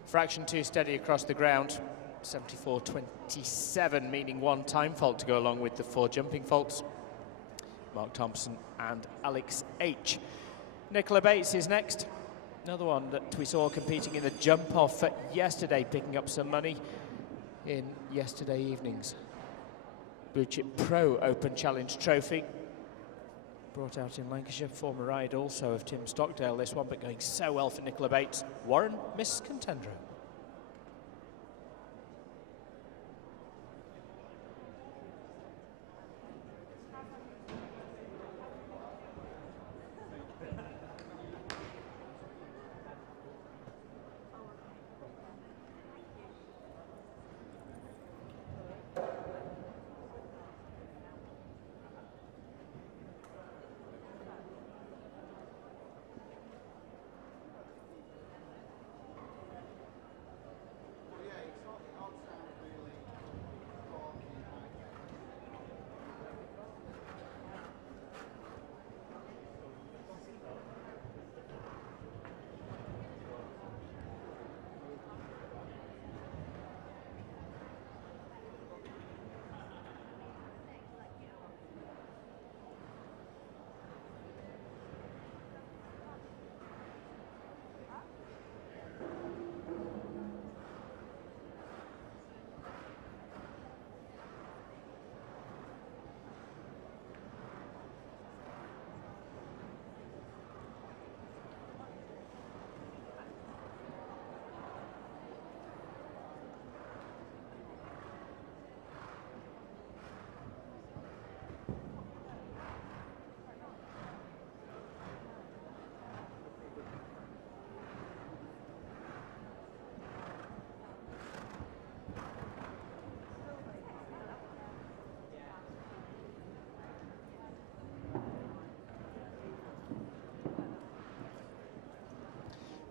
Fraction 2 steady across the ground, 74.27, meaning 1 time fault to go along with the 4 jumping faults. Mark Thompson and Alex H. Nicola Bates is next. Another one that we saw competing in the jump-off yesterday, picking up some money in yesterday evening's Blue Chip Pro Open Challenge Trophy. Brought out in Lancashire, former ride also of Tim Stockdale, this one, but going so well for Nicola Bates. Warren, Miss Contendro.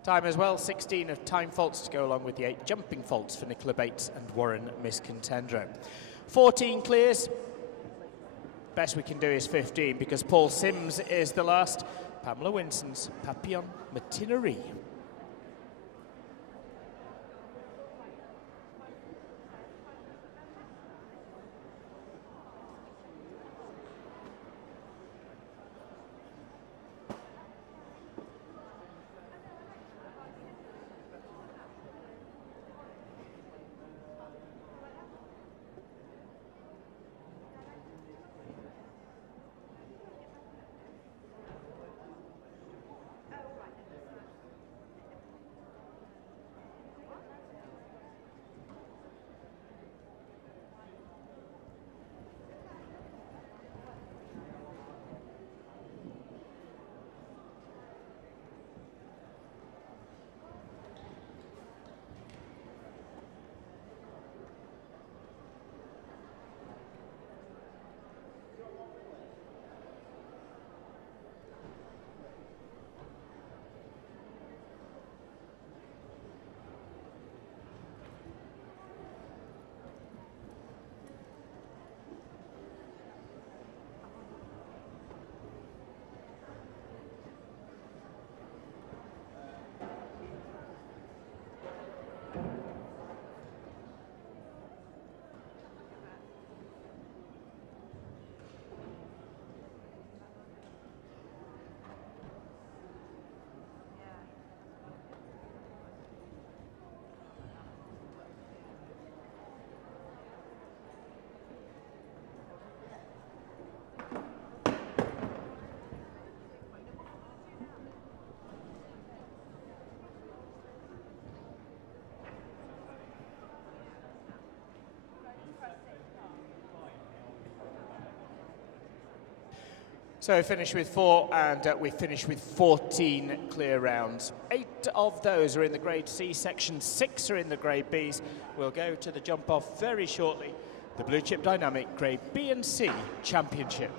Time as well, 16 of time faults to go along with the 8 jumping faults for Nicola Bates and Warren Miscontendro. 14 clears. Best we can do is 15 because Paul Sims is the last. Pamela Winston's Papillon Matinerie. So we finish with 4 and we finish with 14 clear rounds. 8 of those are in the grade C section, 6 are in the grade Bs. We'll go to the jump off very shortly. The Blue Chip Dynamic grade B and C Championship.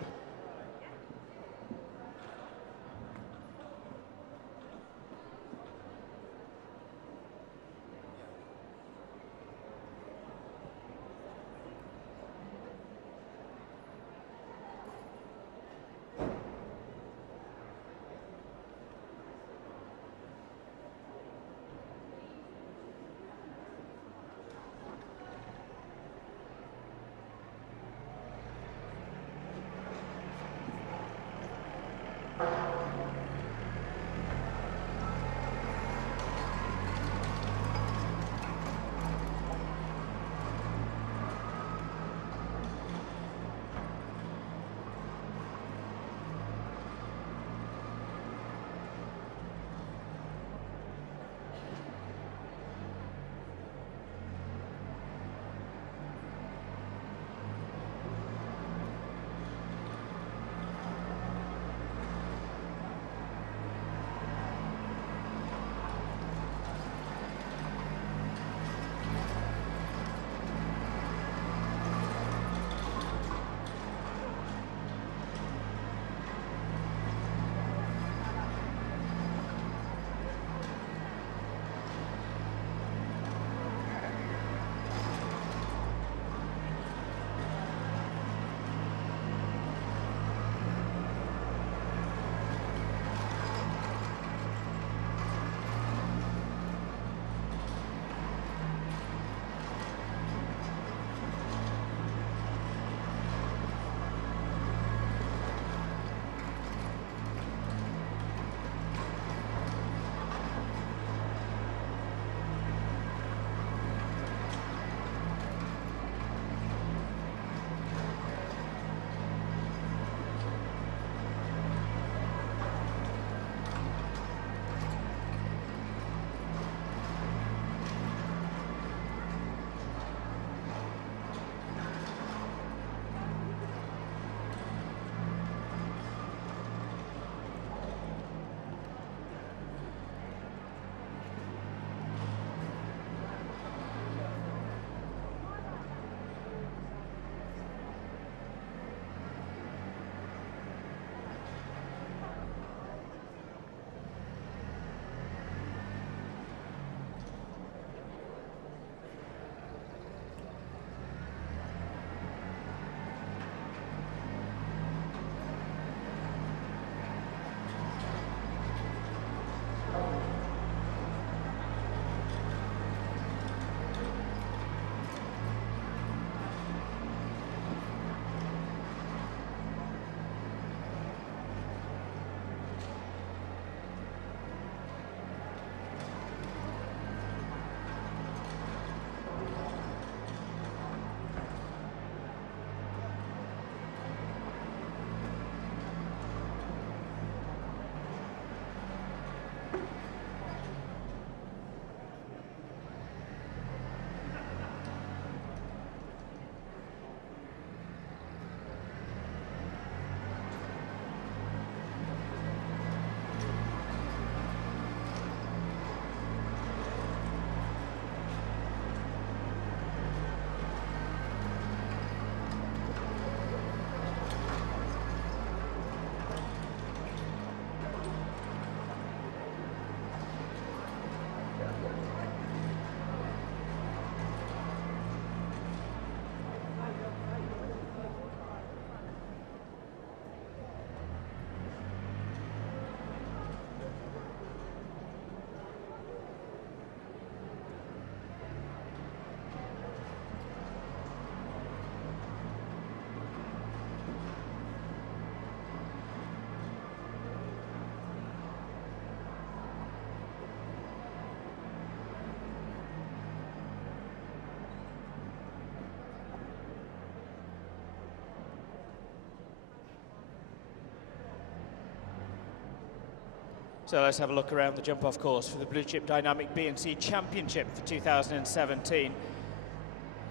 So let's have a look around the jump-off course for the Blue Chip Dynamic B&C Championship for 2017.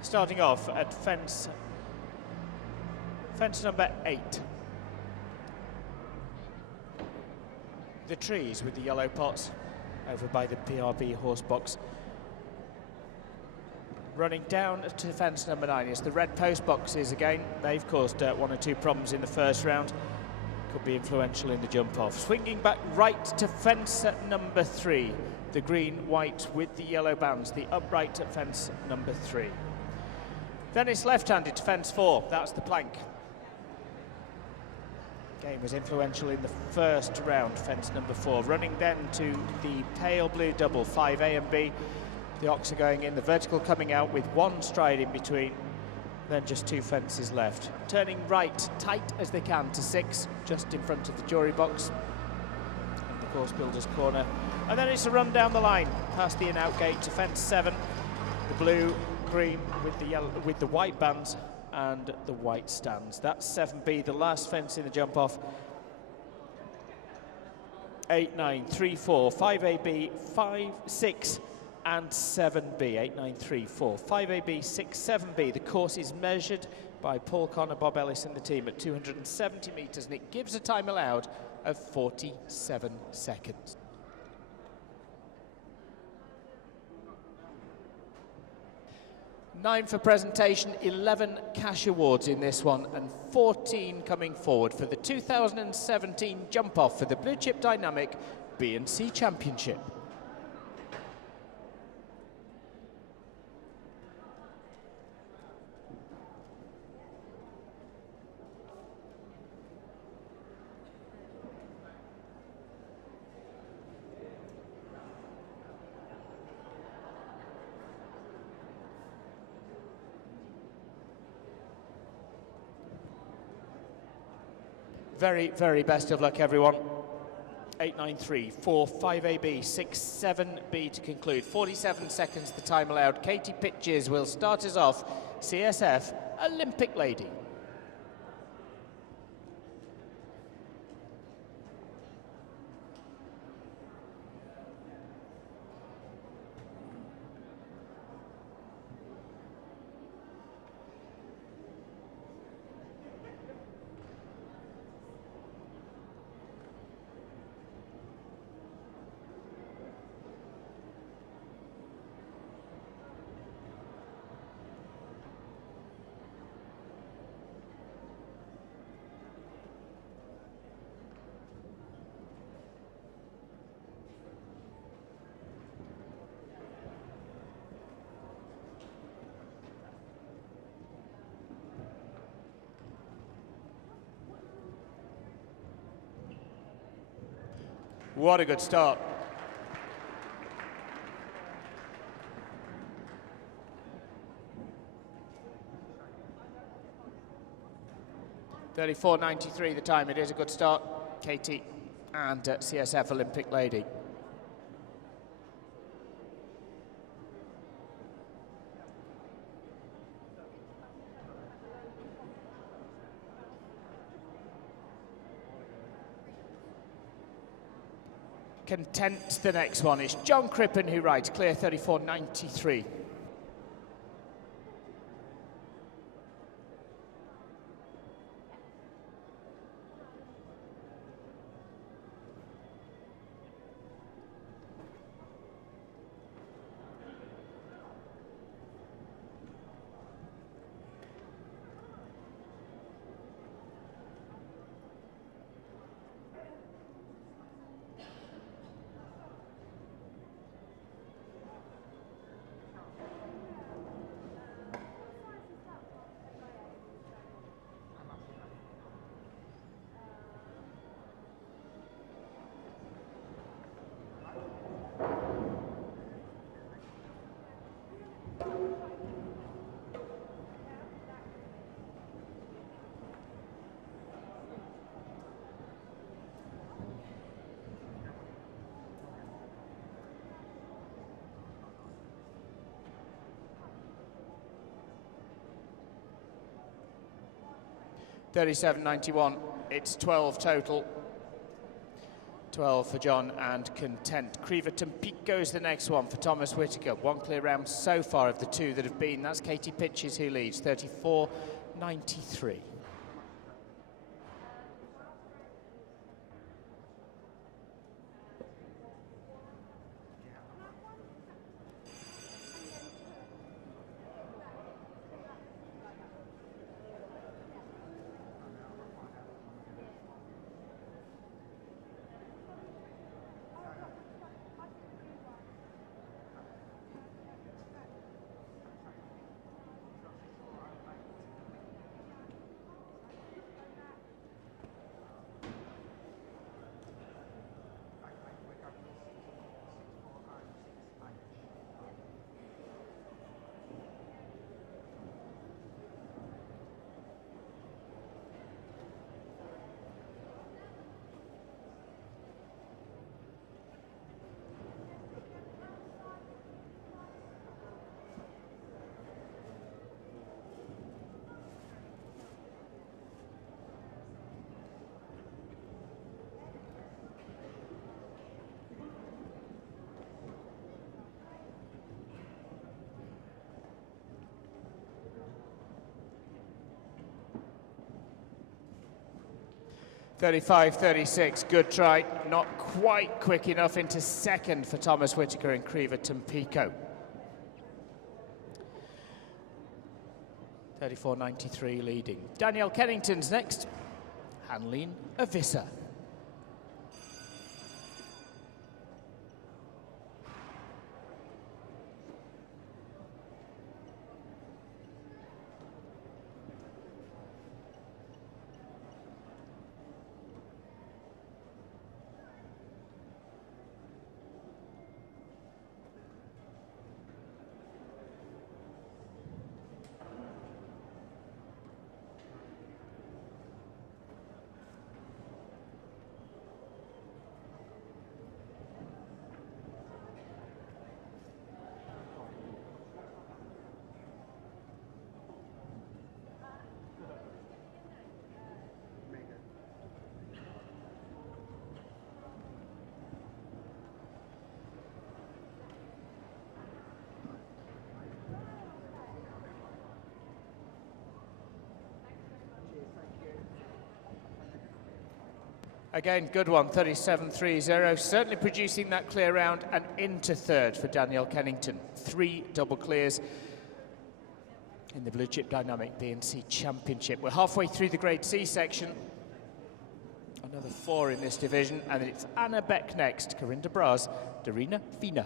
Starting off at fence number 8. The trees with the yellow pots over by the PRB horse box. Running down to fence number 9 is the red post boxes again. They've caused 1 or 2 problems in the first round. Could be influential in the jump-off. Swinging back right to fence number 3. The green, white with the yellow bands. The upright at fence number 3. Then it's left-handed to fence 4. That's the plank. Game was influential in the first round, fence number 4. Running then to the pale blue double, 5A and B. The ox are going in, the vertical coming out with 1 stride in between. Then just 2 fences left. Turning right, tight as they can to 6, just in front of the jury box. And the course builder's corner. And then it's a run down the line, past the in-out gate to fence 7. The blue, green with the yellow, with the white bands and the white stands. That's 7B, the last fence in the jump-off. 8, 9, 3, 4, 5AB, 5, 6, and 7B. 8, 9, 3, 4, 5AB, 6, 7B. The course is measured by Paul Connor, Bob Ellis and the team at 270 metres, and it gives a time allowed of 47 seconds. Nine for presentation, 11 cash awards in this one, and 14 coming forward for the 2017 jump-off for the Blue Chip Dynamic B&C Championship. Very, very best of luck, everyone. 8, 9, 3, 4, 5AB, 6, 7B to conclude. 47 seconds the time allowed. Katie Pitches will start us off. CSF Olympic Lady. What a good start. .34.93 the time. It is a good start. Katie and CSF Olympic Lady. Content, the next one is John Crippen who rides clear 34.93. .37.91, it's 12 total. 12 for John and Content. Creverton Peak goes the next one for Thomas Whitaker. One clear round so far of the two that have been. That's Katie Pitches who leads, 34.93. .35.36, good try, not quite quick enough into second for Thomas Whitaker and Creverton Pico. 34.93 leading. Danielle Kennington's next, Hanleen Avissa. Again, good one, 37.30, certainly producing that clear round and into third for Danielle Kennington. 3 double clears in the Blue Chip Dynamic BNC Championship. We're halfway through the Grade C section. Another 4 in this division, and it's Anna Beck next. Corinda Braz, Darina Vina.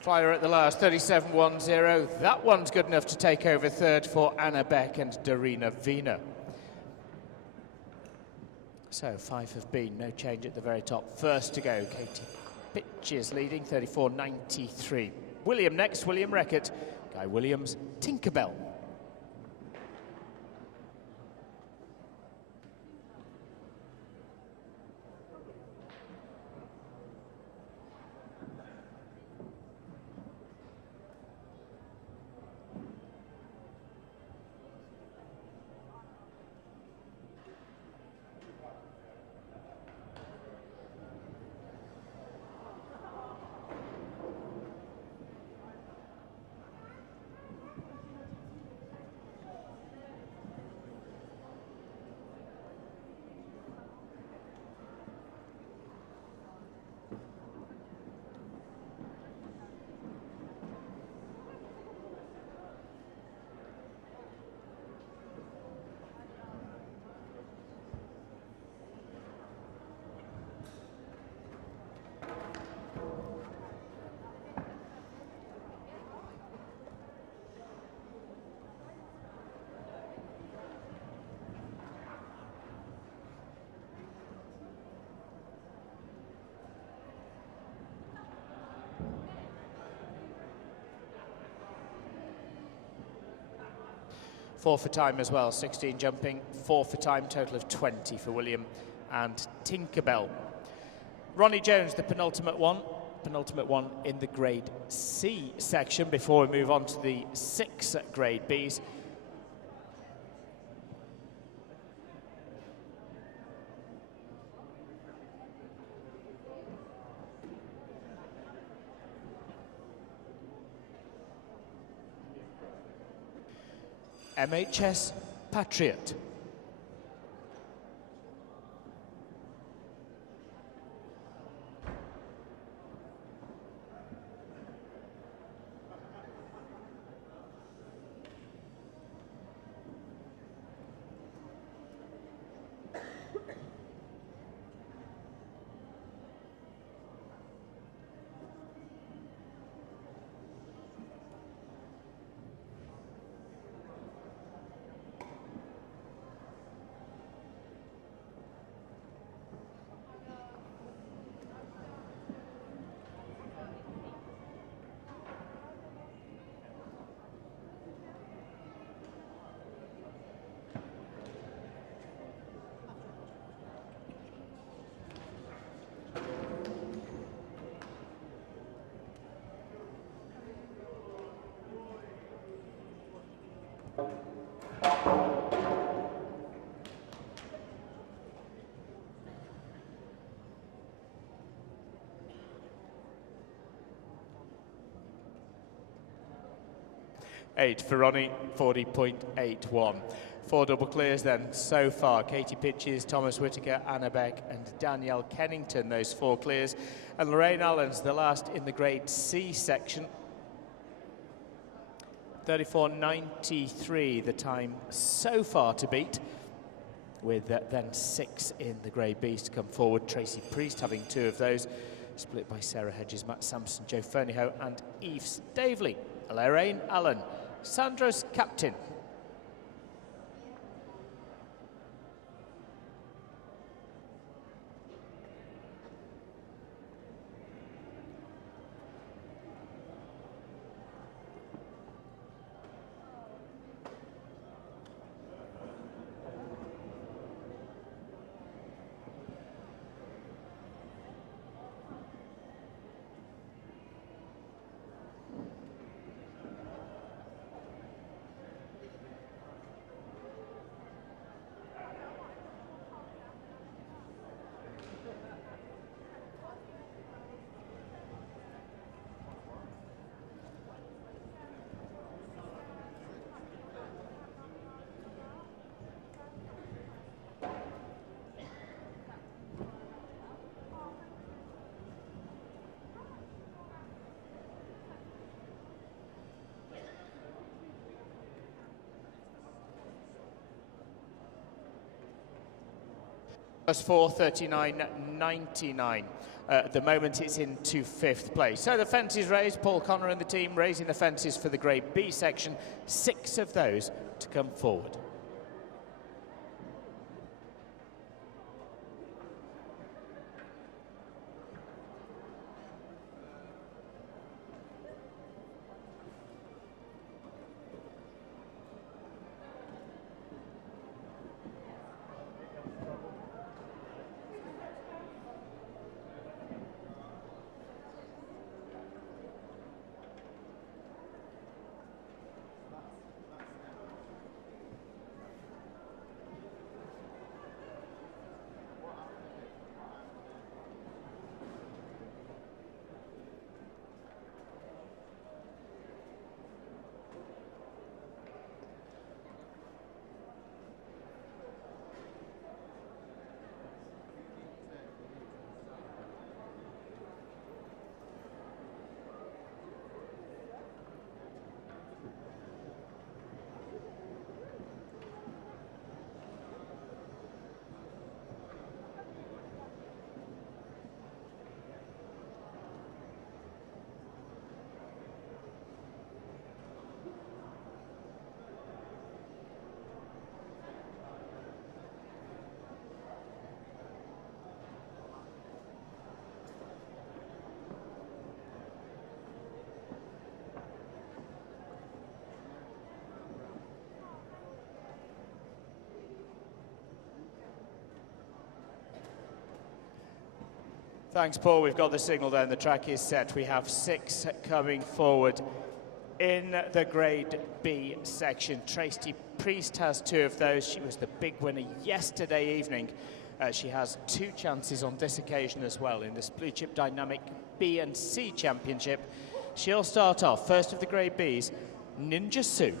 Flyer at the last, 37.10. That one's good enough to take over third for Anna Beck and Darina Vina. So 5 have been, no change at the very top. First to go, Katie Pitches leading, 34.93. William next, William Reckett. Guy Williams, Tinkerbell. 4 for time as well, 16 jumping, 4 for time, total of 20 for William and Tinkerbell. Ronnie Jones, the penultimate one in the Grade C section before we move on to the 6 Grade Bs. MHS Patriot. Eight for Ronnie, 40.81. 4 double clears then so far. Katie Pitches, Thomas Whitaker, Anna Beck and Danielle Kennington, those 4 clears. And Lorraine Allen's the last in the Grade C section. 34.93 the time so far to beat, with then 6 in the Grade Bs to come forward. Tracy Priest having 2 of those, split by Sarah Hedges, Matt Sampson, Jo Fernyhough and Eve Stavely. Lorraine Allen, Sandra's captain. Plus 4:39.99. At the moment, it's into 5th place. So the fence is raised. Paul Connor and the team raising the fences for the Grade B section. 6 of those to come forward. Thanks, Paul. We've got the signal then. The track is set. We have 6 coming forward in the Grade B section. Tracy Priest has 2 of those. She was the big winner yesterday evening. She has 2 chances on this occasion as well in this Blue Chip Dynamic B and C Championship. She'll start off first of the Grade Bs, Ninja Sue.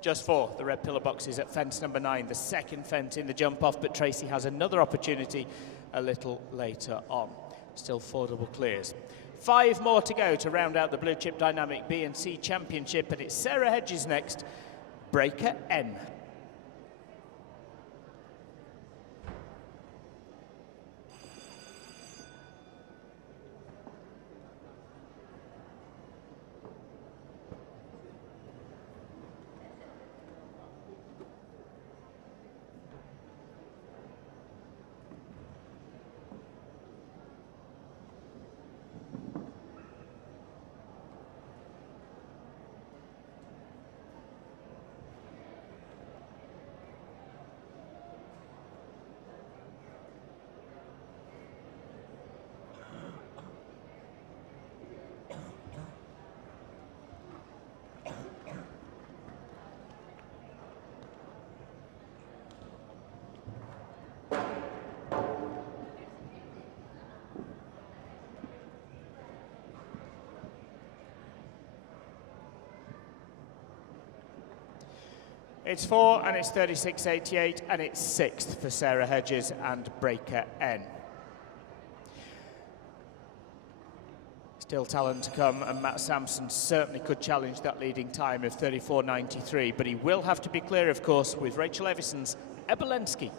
Just 4, the red pillar boxes at fence number 9, the second fence in the jump off, but Tracy has another opportunity a little later on. Still 4 double clears. 5 more to go to round out the Blue Chip Dynamic B and C Championship, and it's Sarah Hedges next, Breaker N. It's 4 and it's 36.88 and it's 6th for Sarah Hedges and Breaker N. Still talent to come, and Matt Sampson certainly could challenge that leading time of 34.93, but he will have to be clear, of course, with Rachel Evison's Ebolensky.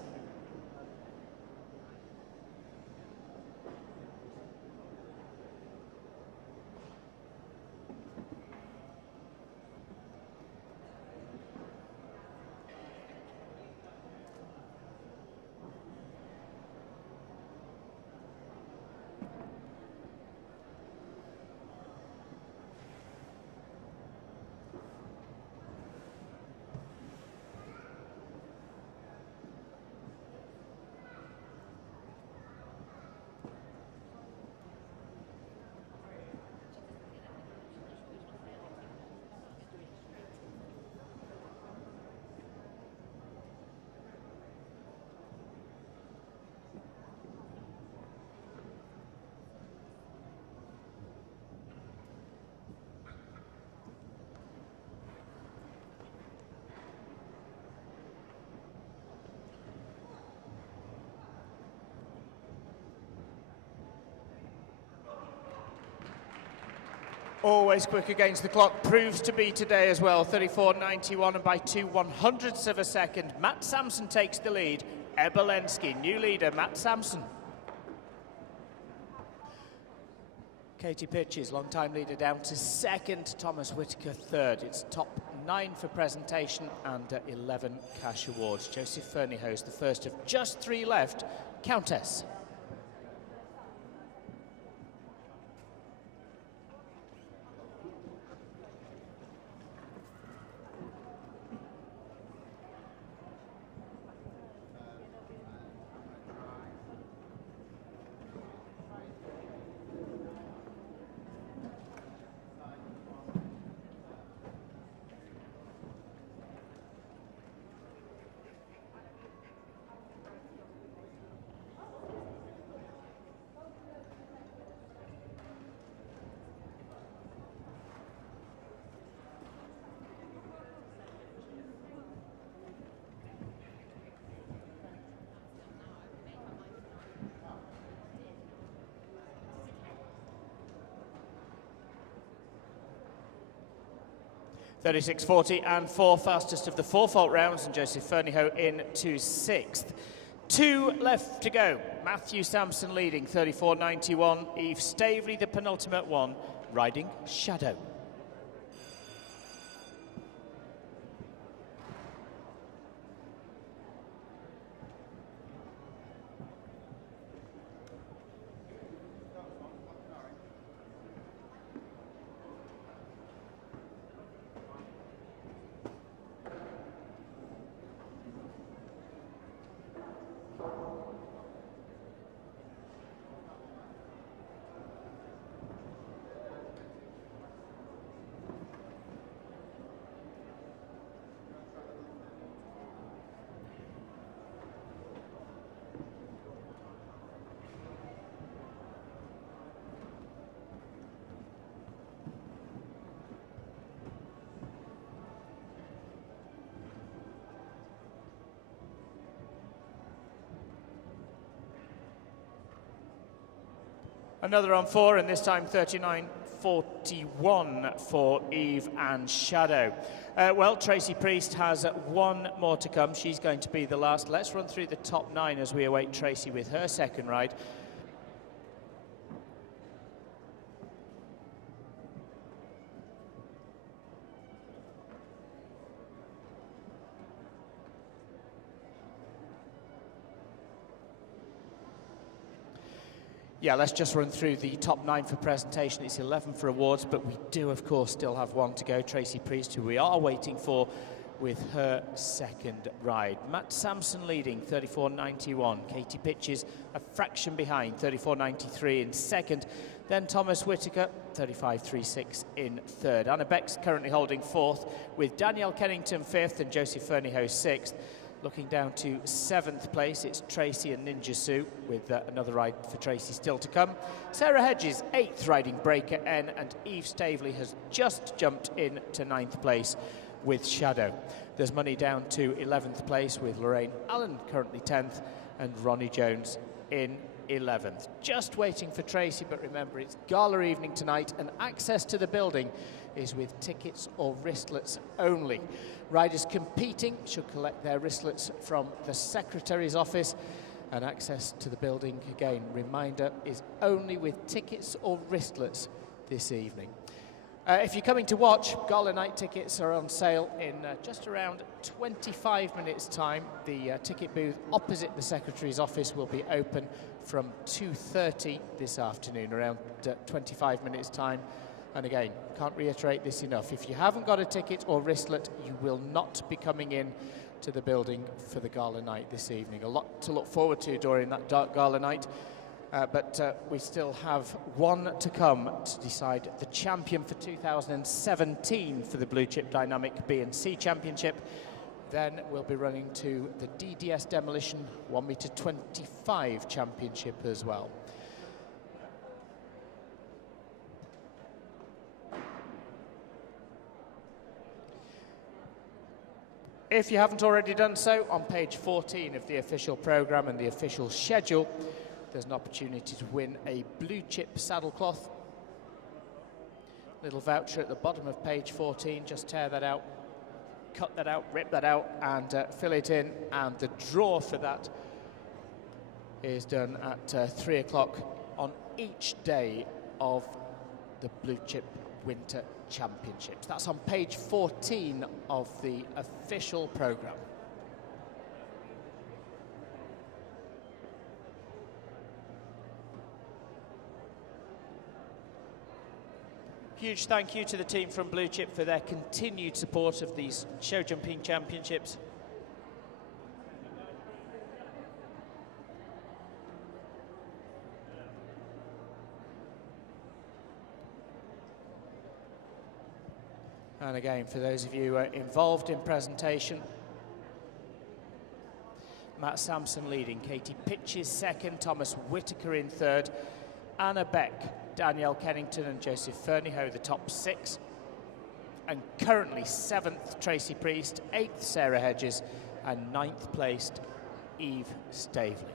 Always quick against the clock, proves to be today as well, 34.91, and by 2/100ths of a second, Matt Sampson takes the lead. Ebolensky, new leader, Matt Sampson. Katie Pitches, long-time leader, down to 2nd, Thomas Whitaker 3rd. It's top 9 for presentation and 11 cash awards. Joseph Fernyhost, the first of just 3 left, Countess. 36.40 and 4 fastest of the 4 fault rounds, and Joseph Fernyhough into 6th. 2 left to go. Matthew Sampson leading, 34.91. Eve Stavely, the penultimate one, riding Shadow. Another on 4, and this time 39.41 for Eve and Shadow. Well, Tracy Priest has 1 more to come. She's going to be the last. Let's run through the top 9 as we await Tracy with her second ride. Yeah, let's just run through the top 9 for presentation. It's 11 for awards, but we do, of course, still have 1 to go. Tracy Priest, who we are waiting for with her second ride. Matt Sampson leading, 34.91. Katie Pitches a fraction behind, 34.93 in second. Then Thomas Whitaker, 35.36 in third. Anna Beck's currently holding 4th, with Danielle Kennington 5th and Joseph Fernyhough 6th. Looking down to 7th place, it's Tracy and Ninja Sue, with another ride for Tracy still to come. Sarah Hedges, 8th, riding Breaker N, and Eve Stavely has just jumped in to 9th place with Shadow. There's money down to 11th place, with Lorraine Allen currently 10th, and Ronnie Jones in 11th. Just waiting for Tracy, but remember, it's gala evening tonight, and access to the building is with tickets or wristlets only. Riders competing should collect their wristlets from the Secretary's office, and access to the building, again, reminder, is only with tickets or wristlets this evening. If you're coming to watch, gala night tickets are on sale in just around 25 minutes' time. The ticket booth opposite the Secretary's office will be open from 2:30 this afternoon, around 25 minutes' time. And again, can't reiterate this enough. If you haven't got a ticket or wristlet, you will not be coming in to the building for the gala night this evening. A lot to look forward to during that dark gala night. But we still have 1 to come to decide the champion for 2017 for the Blue Chip Dynamic B&C Championship. Then we'll be running to the DDS Demolition 1 meter 25 Championship as well. If you haven't already done so, on page 14 of the official programme and the official schedule, there's an opportunity to win a Blue Chip saddlecloth. Little voucher at the bottom of page 14, just tear that out, cut that out, rip that out, and fill it in. And the draw for that is done at 3 o'clock on each day of the Blue Chip Winter Championships. That's on page 14 of the official programme. Huge thank you to the team from Blue Chip for their continued support of these show jumping championships. And again, for those of you involved in presentation, Matt Sampson leading, Katie Pitches 2nd, Thomas Whitaker in 3rd, Anna Beck, Danielle Kennington and Joseph Fernyhough the top 6, and currently 7th Tracy Priest, 8th Sarah Hedges, and 9th placed Eve Stavely.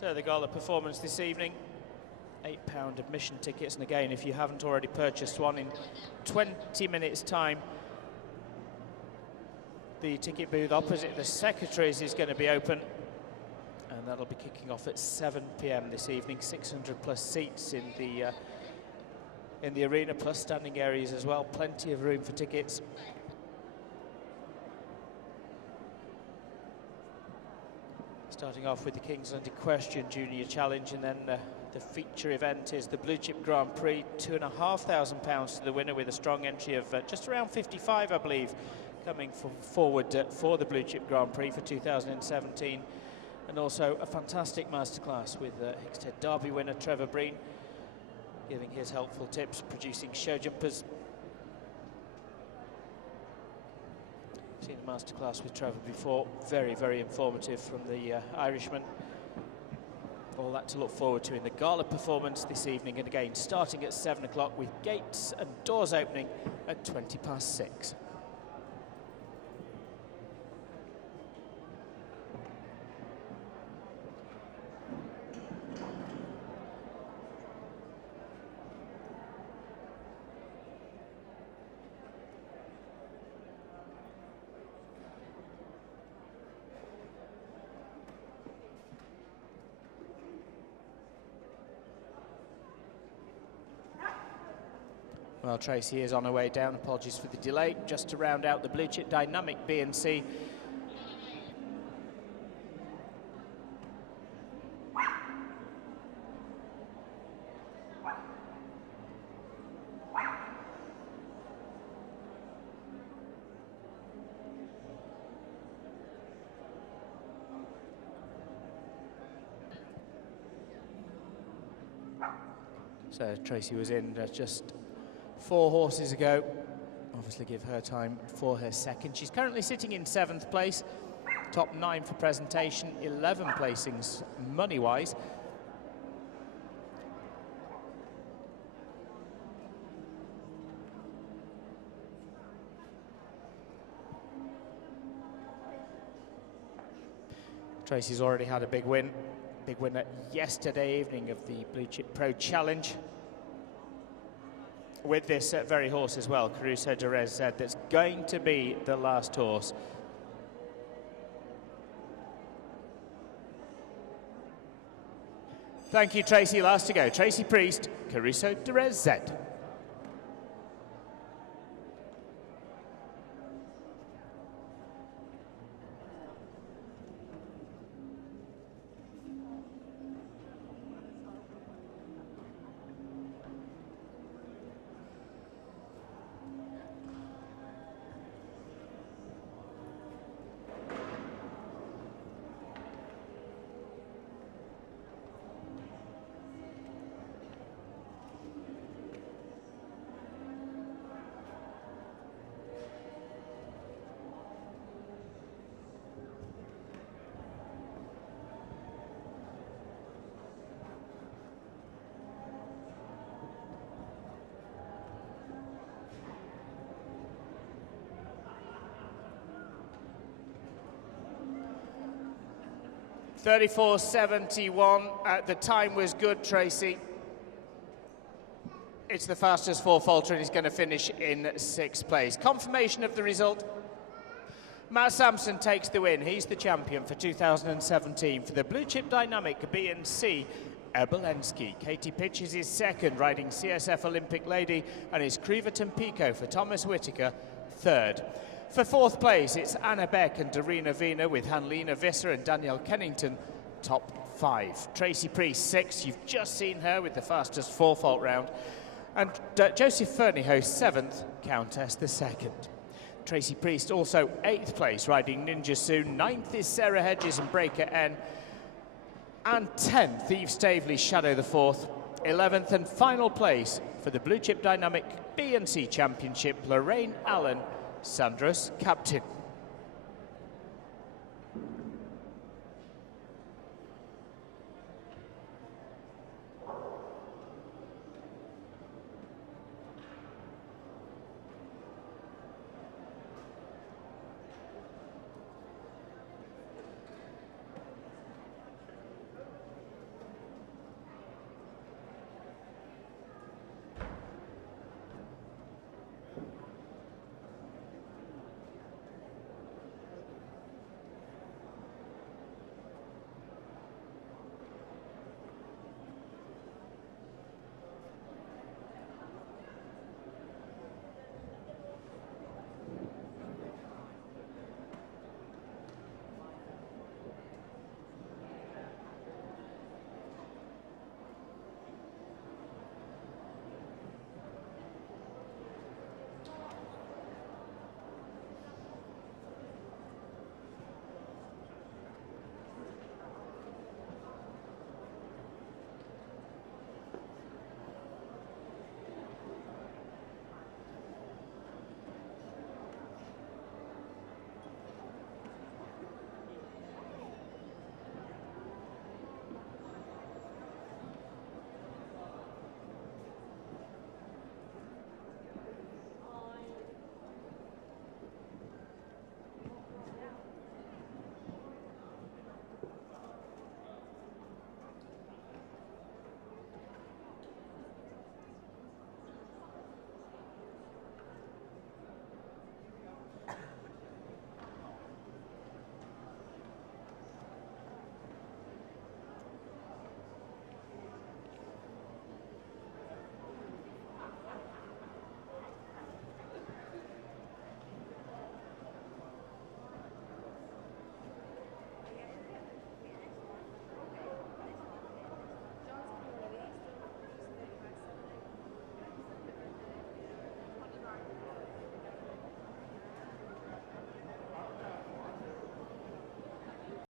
So the gala performance this evening, £8 admission tickets, and again, if you haven't already purchased one, in 20 minutes time the ticket booth opposite the Secretaries is going to be open, and that'll be kicking off at 7 p.m. this evening. 600 plus seats in the arena, plus standing areas as well, plenty of room for tickets. Starting off with the King's London Equestrian Junior Challenge, and then the feature event is the Blue Chip Grand Prix, £2,500 to the winner, with a strong entry of just around 55, I believe, coming forward for the Blue Chip Grand Prix for 2017. And also a fantastic masterclass with Hickstead Derby winner Trevor Breen, giving his helpful tips, producing show jumpers. Seen a masterclass with Trevor before, very, very informative from the Irishman. All that to look forward to in the gala performance this evening, and again starting at 7 o'clock with gates and doors opening at 6:20. Well, Tracy is on her way down. Apologies for the delay. Just to round out the Blue Chip Dynamic B and C. So Tracy was in just 4 horses ago. Obviously give her time for her second. She's currently sitting in 7th place, top 9 for presentation, 11 placings money-wise. Tracy's already had a big winner yesterday evening of the Blue Chip Pro Challenge, with this very horse as well, Caruso de Rez Z, that's going to be the last horse. Thank you, Tracy. Last to go, Tracy Priest, Caruso de Rez Z. $34.71. The time was good, Tracy. It's the fastest four-faulter, and he's going to finish in 6th place. Confirmation of the result. Matt Sampson takes the win. He's the champion for 2017 for the Blue Chip Dynamic B and C. Ebolensky. Katie Pitches is second, riding CSF Olympic Lady, and is Creverton Pico for Thomas Whittaker, third. For 4th place, it's Anna Beck and Dorina Vina, with Hanlina Visser and Danielle Kennington, top 5. Tracy Priest, 6th. You've just seen her with the fastest four-fault round. And Joseph Fernie hosts 7th, Countess the 2nd. Tracy Priest also 8th place, riding Ninja Soon. 9th is Sarah Hedges and Breaker N. And 10th, Eve Stavely, Shadow the 4th. 11th and final place for the Blue Chip Dynamic B and C Championship, Lorraine Allen, Sandra's captain.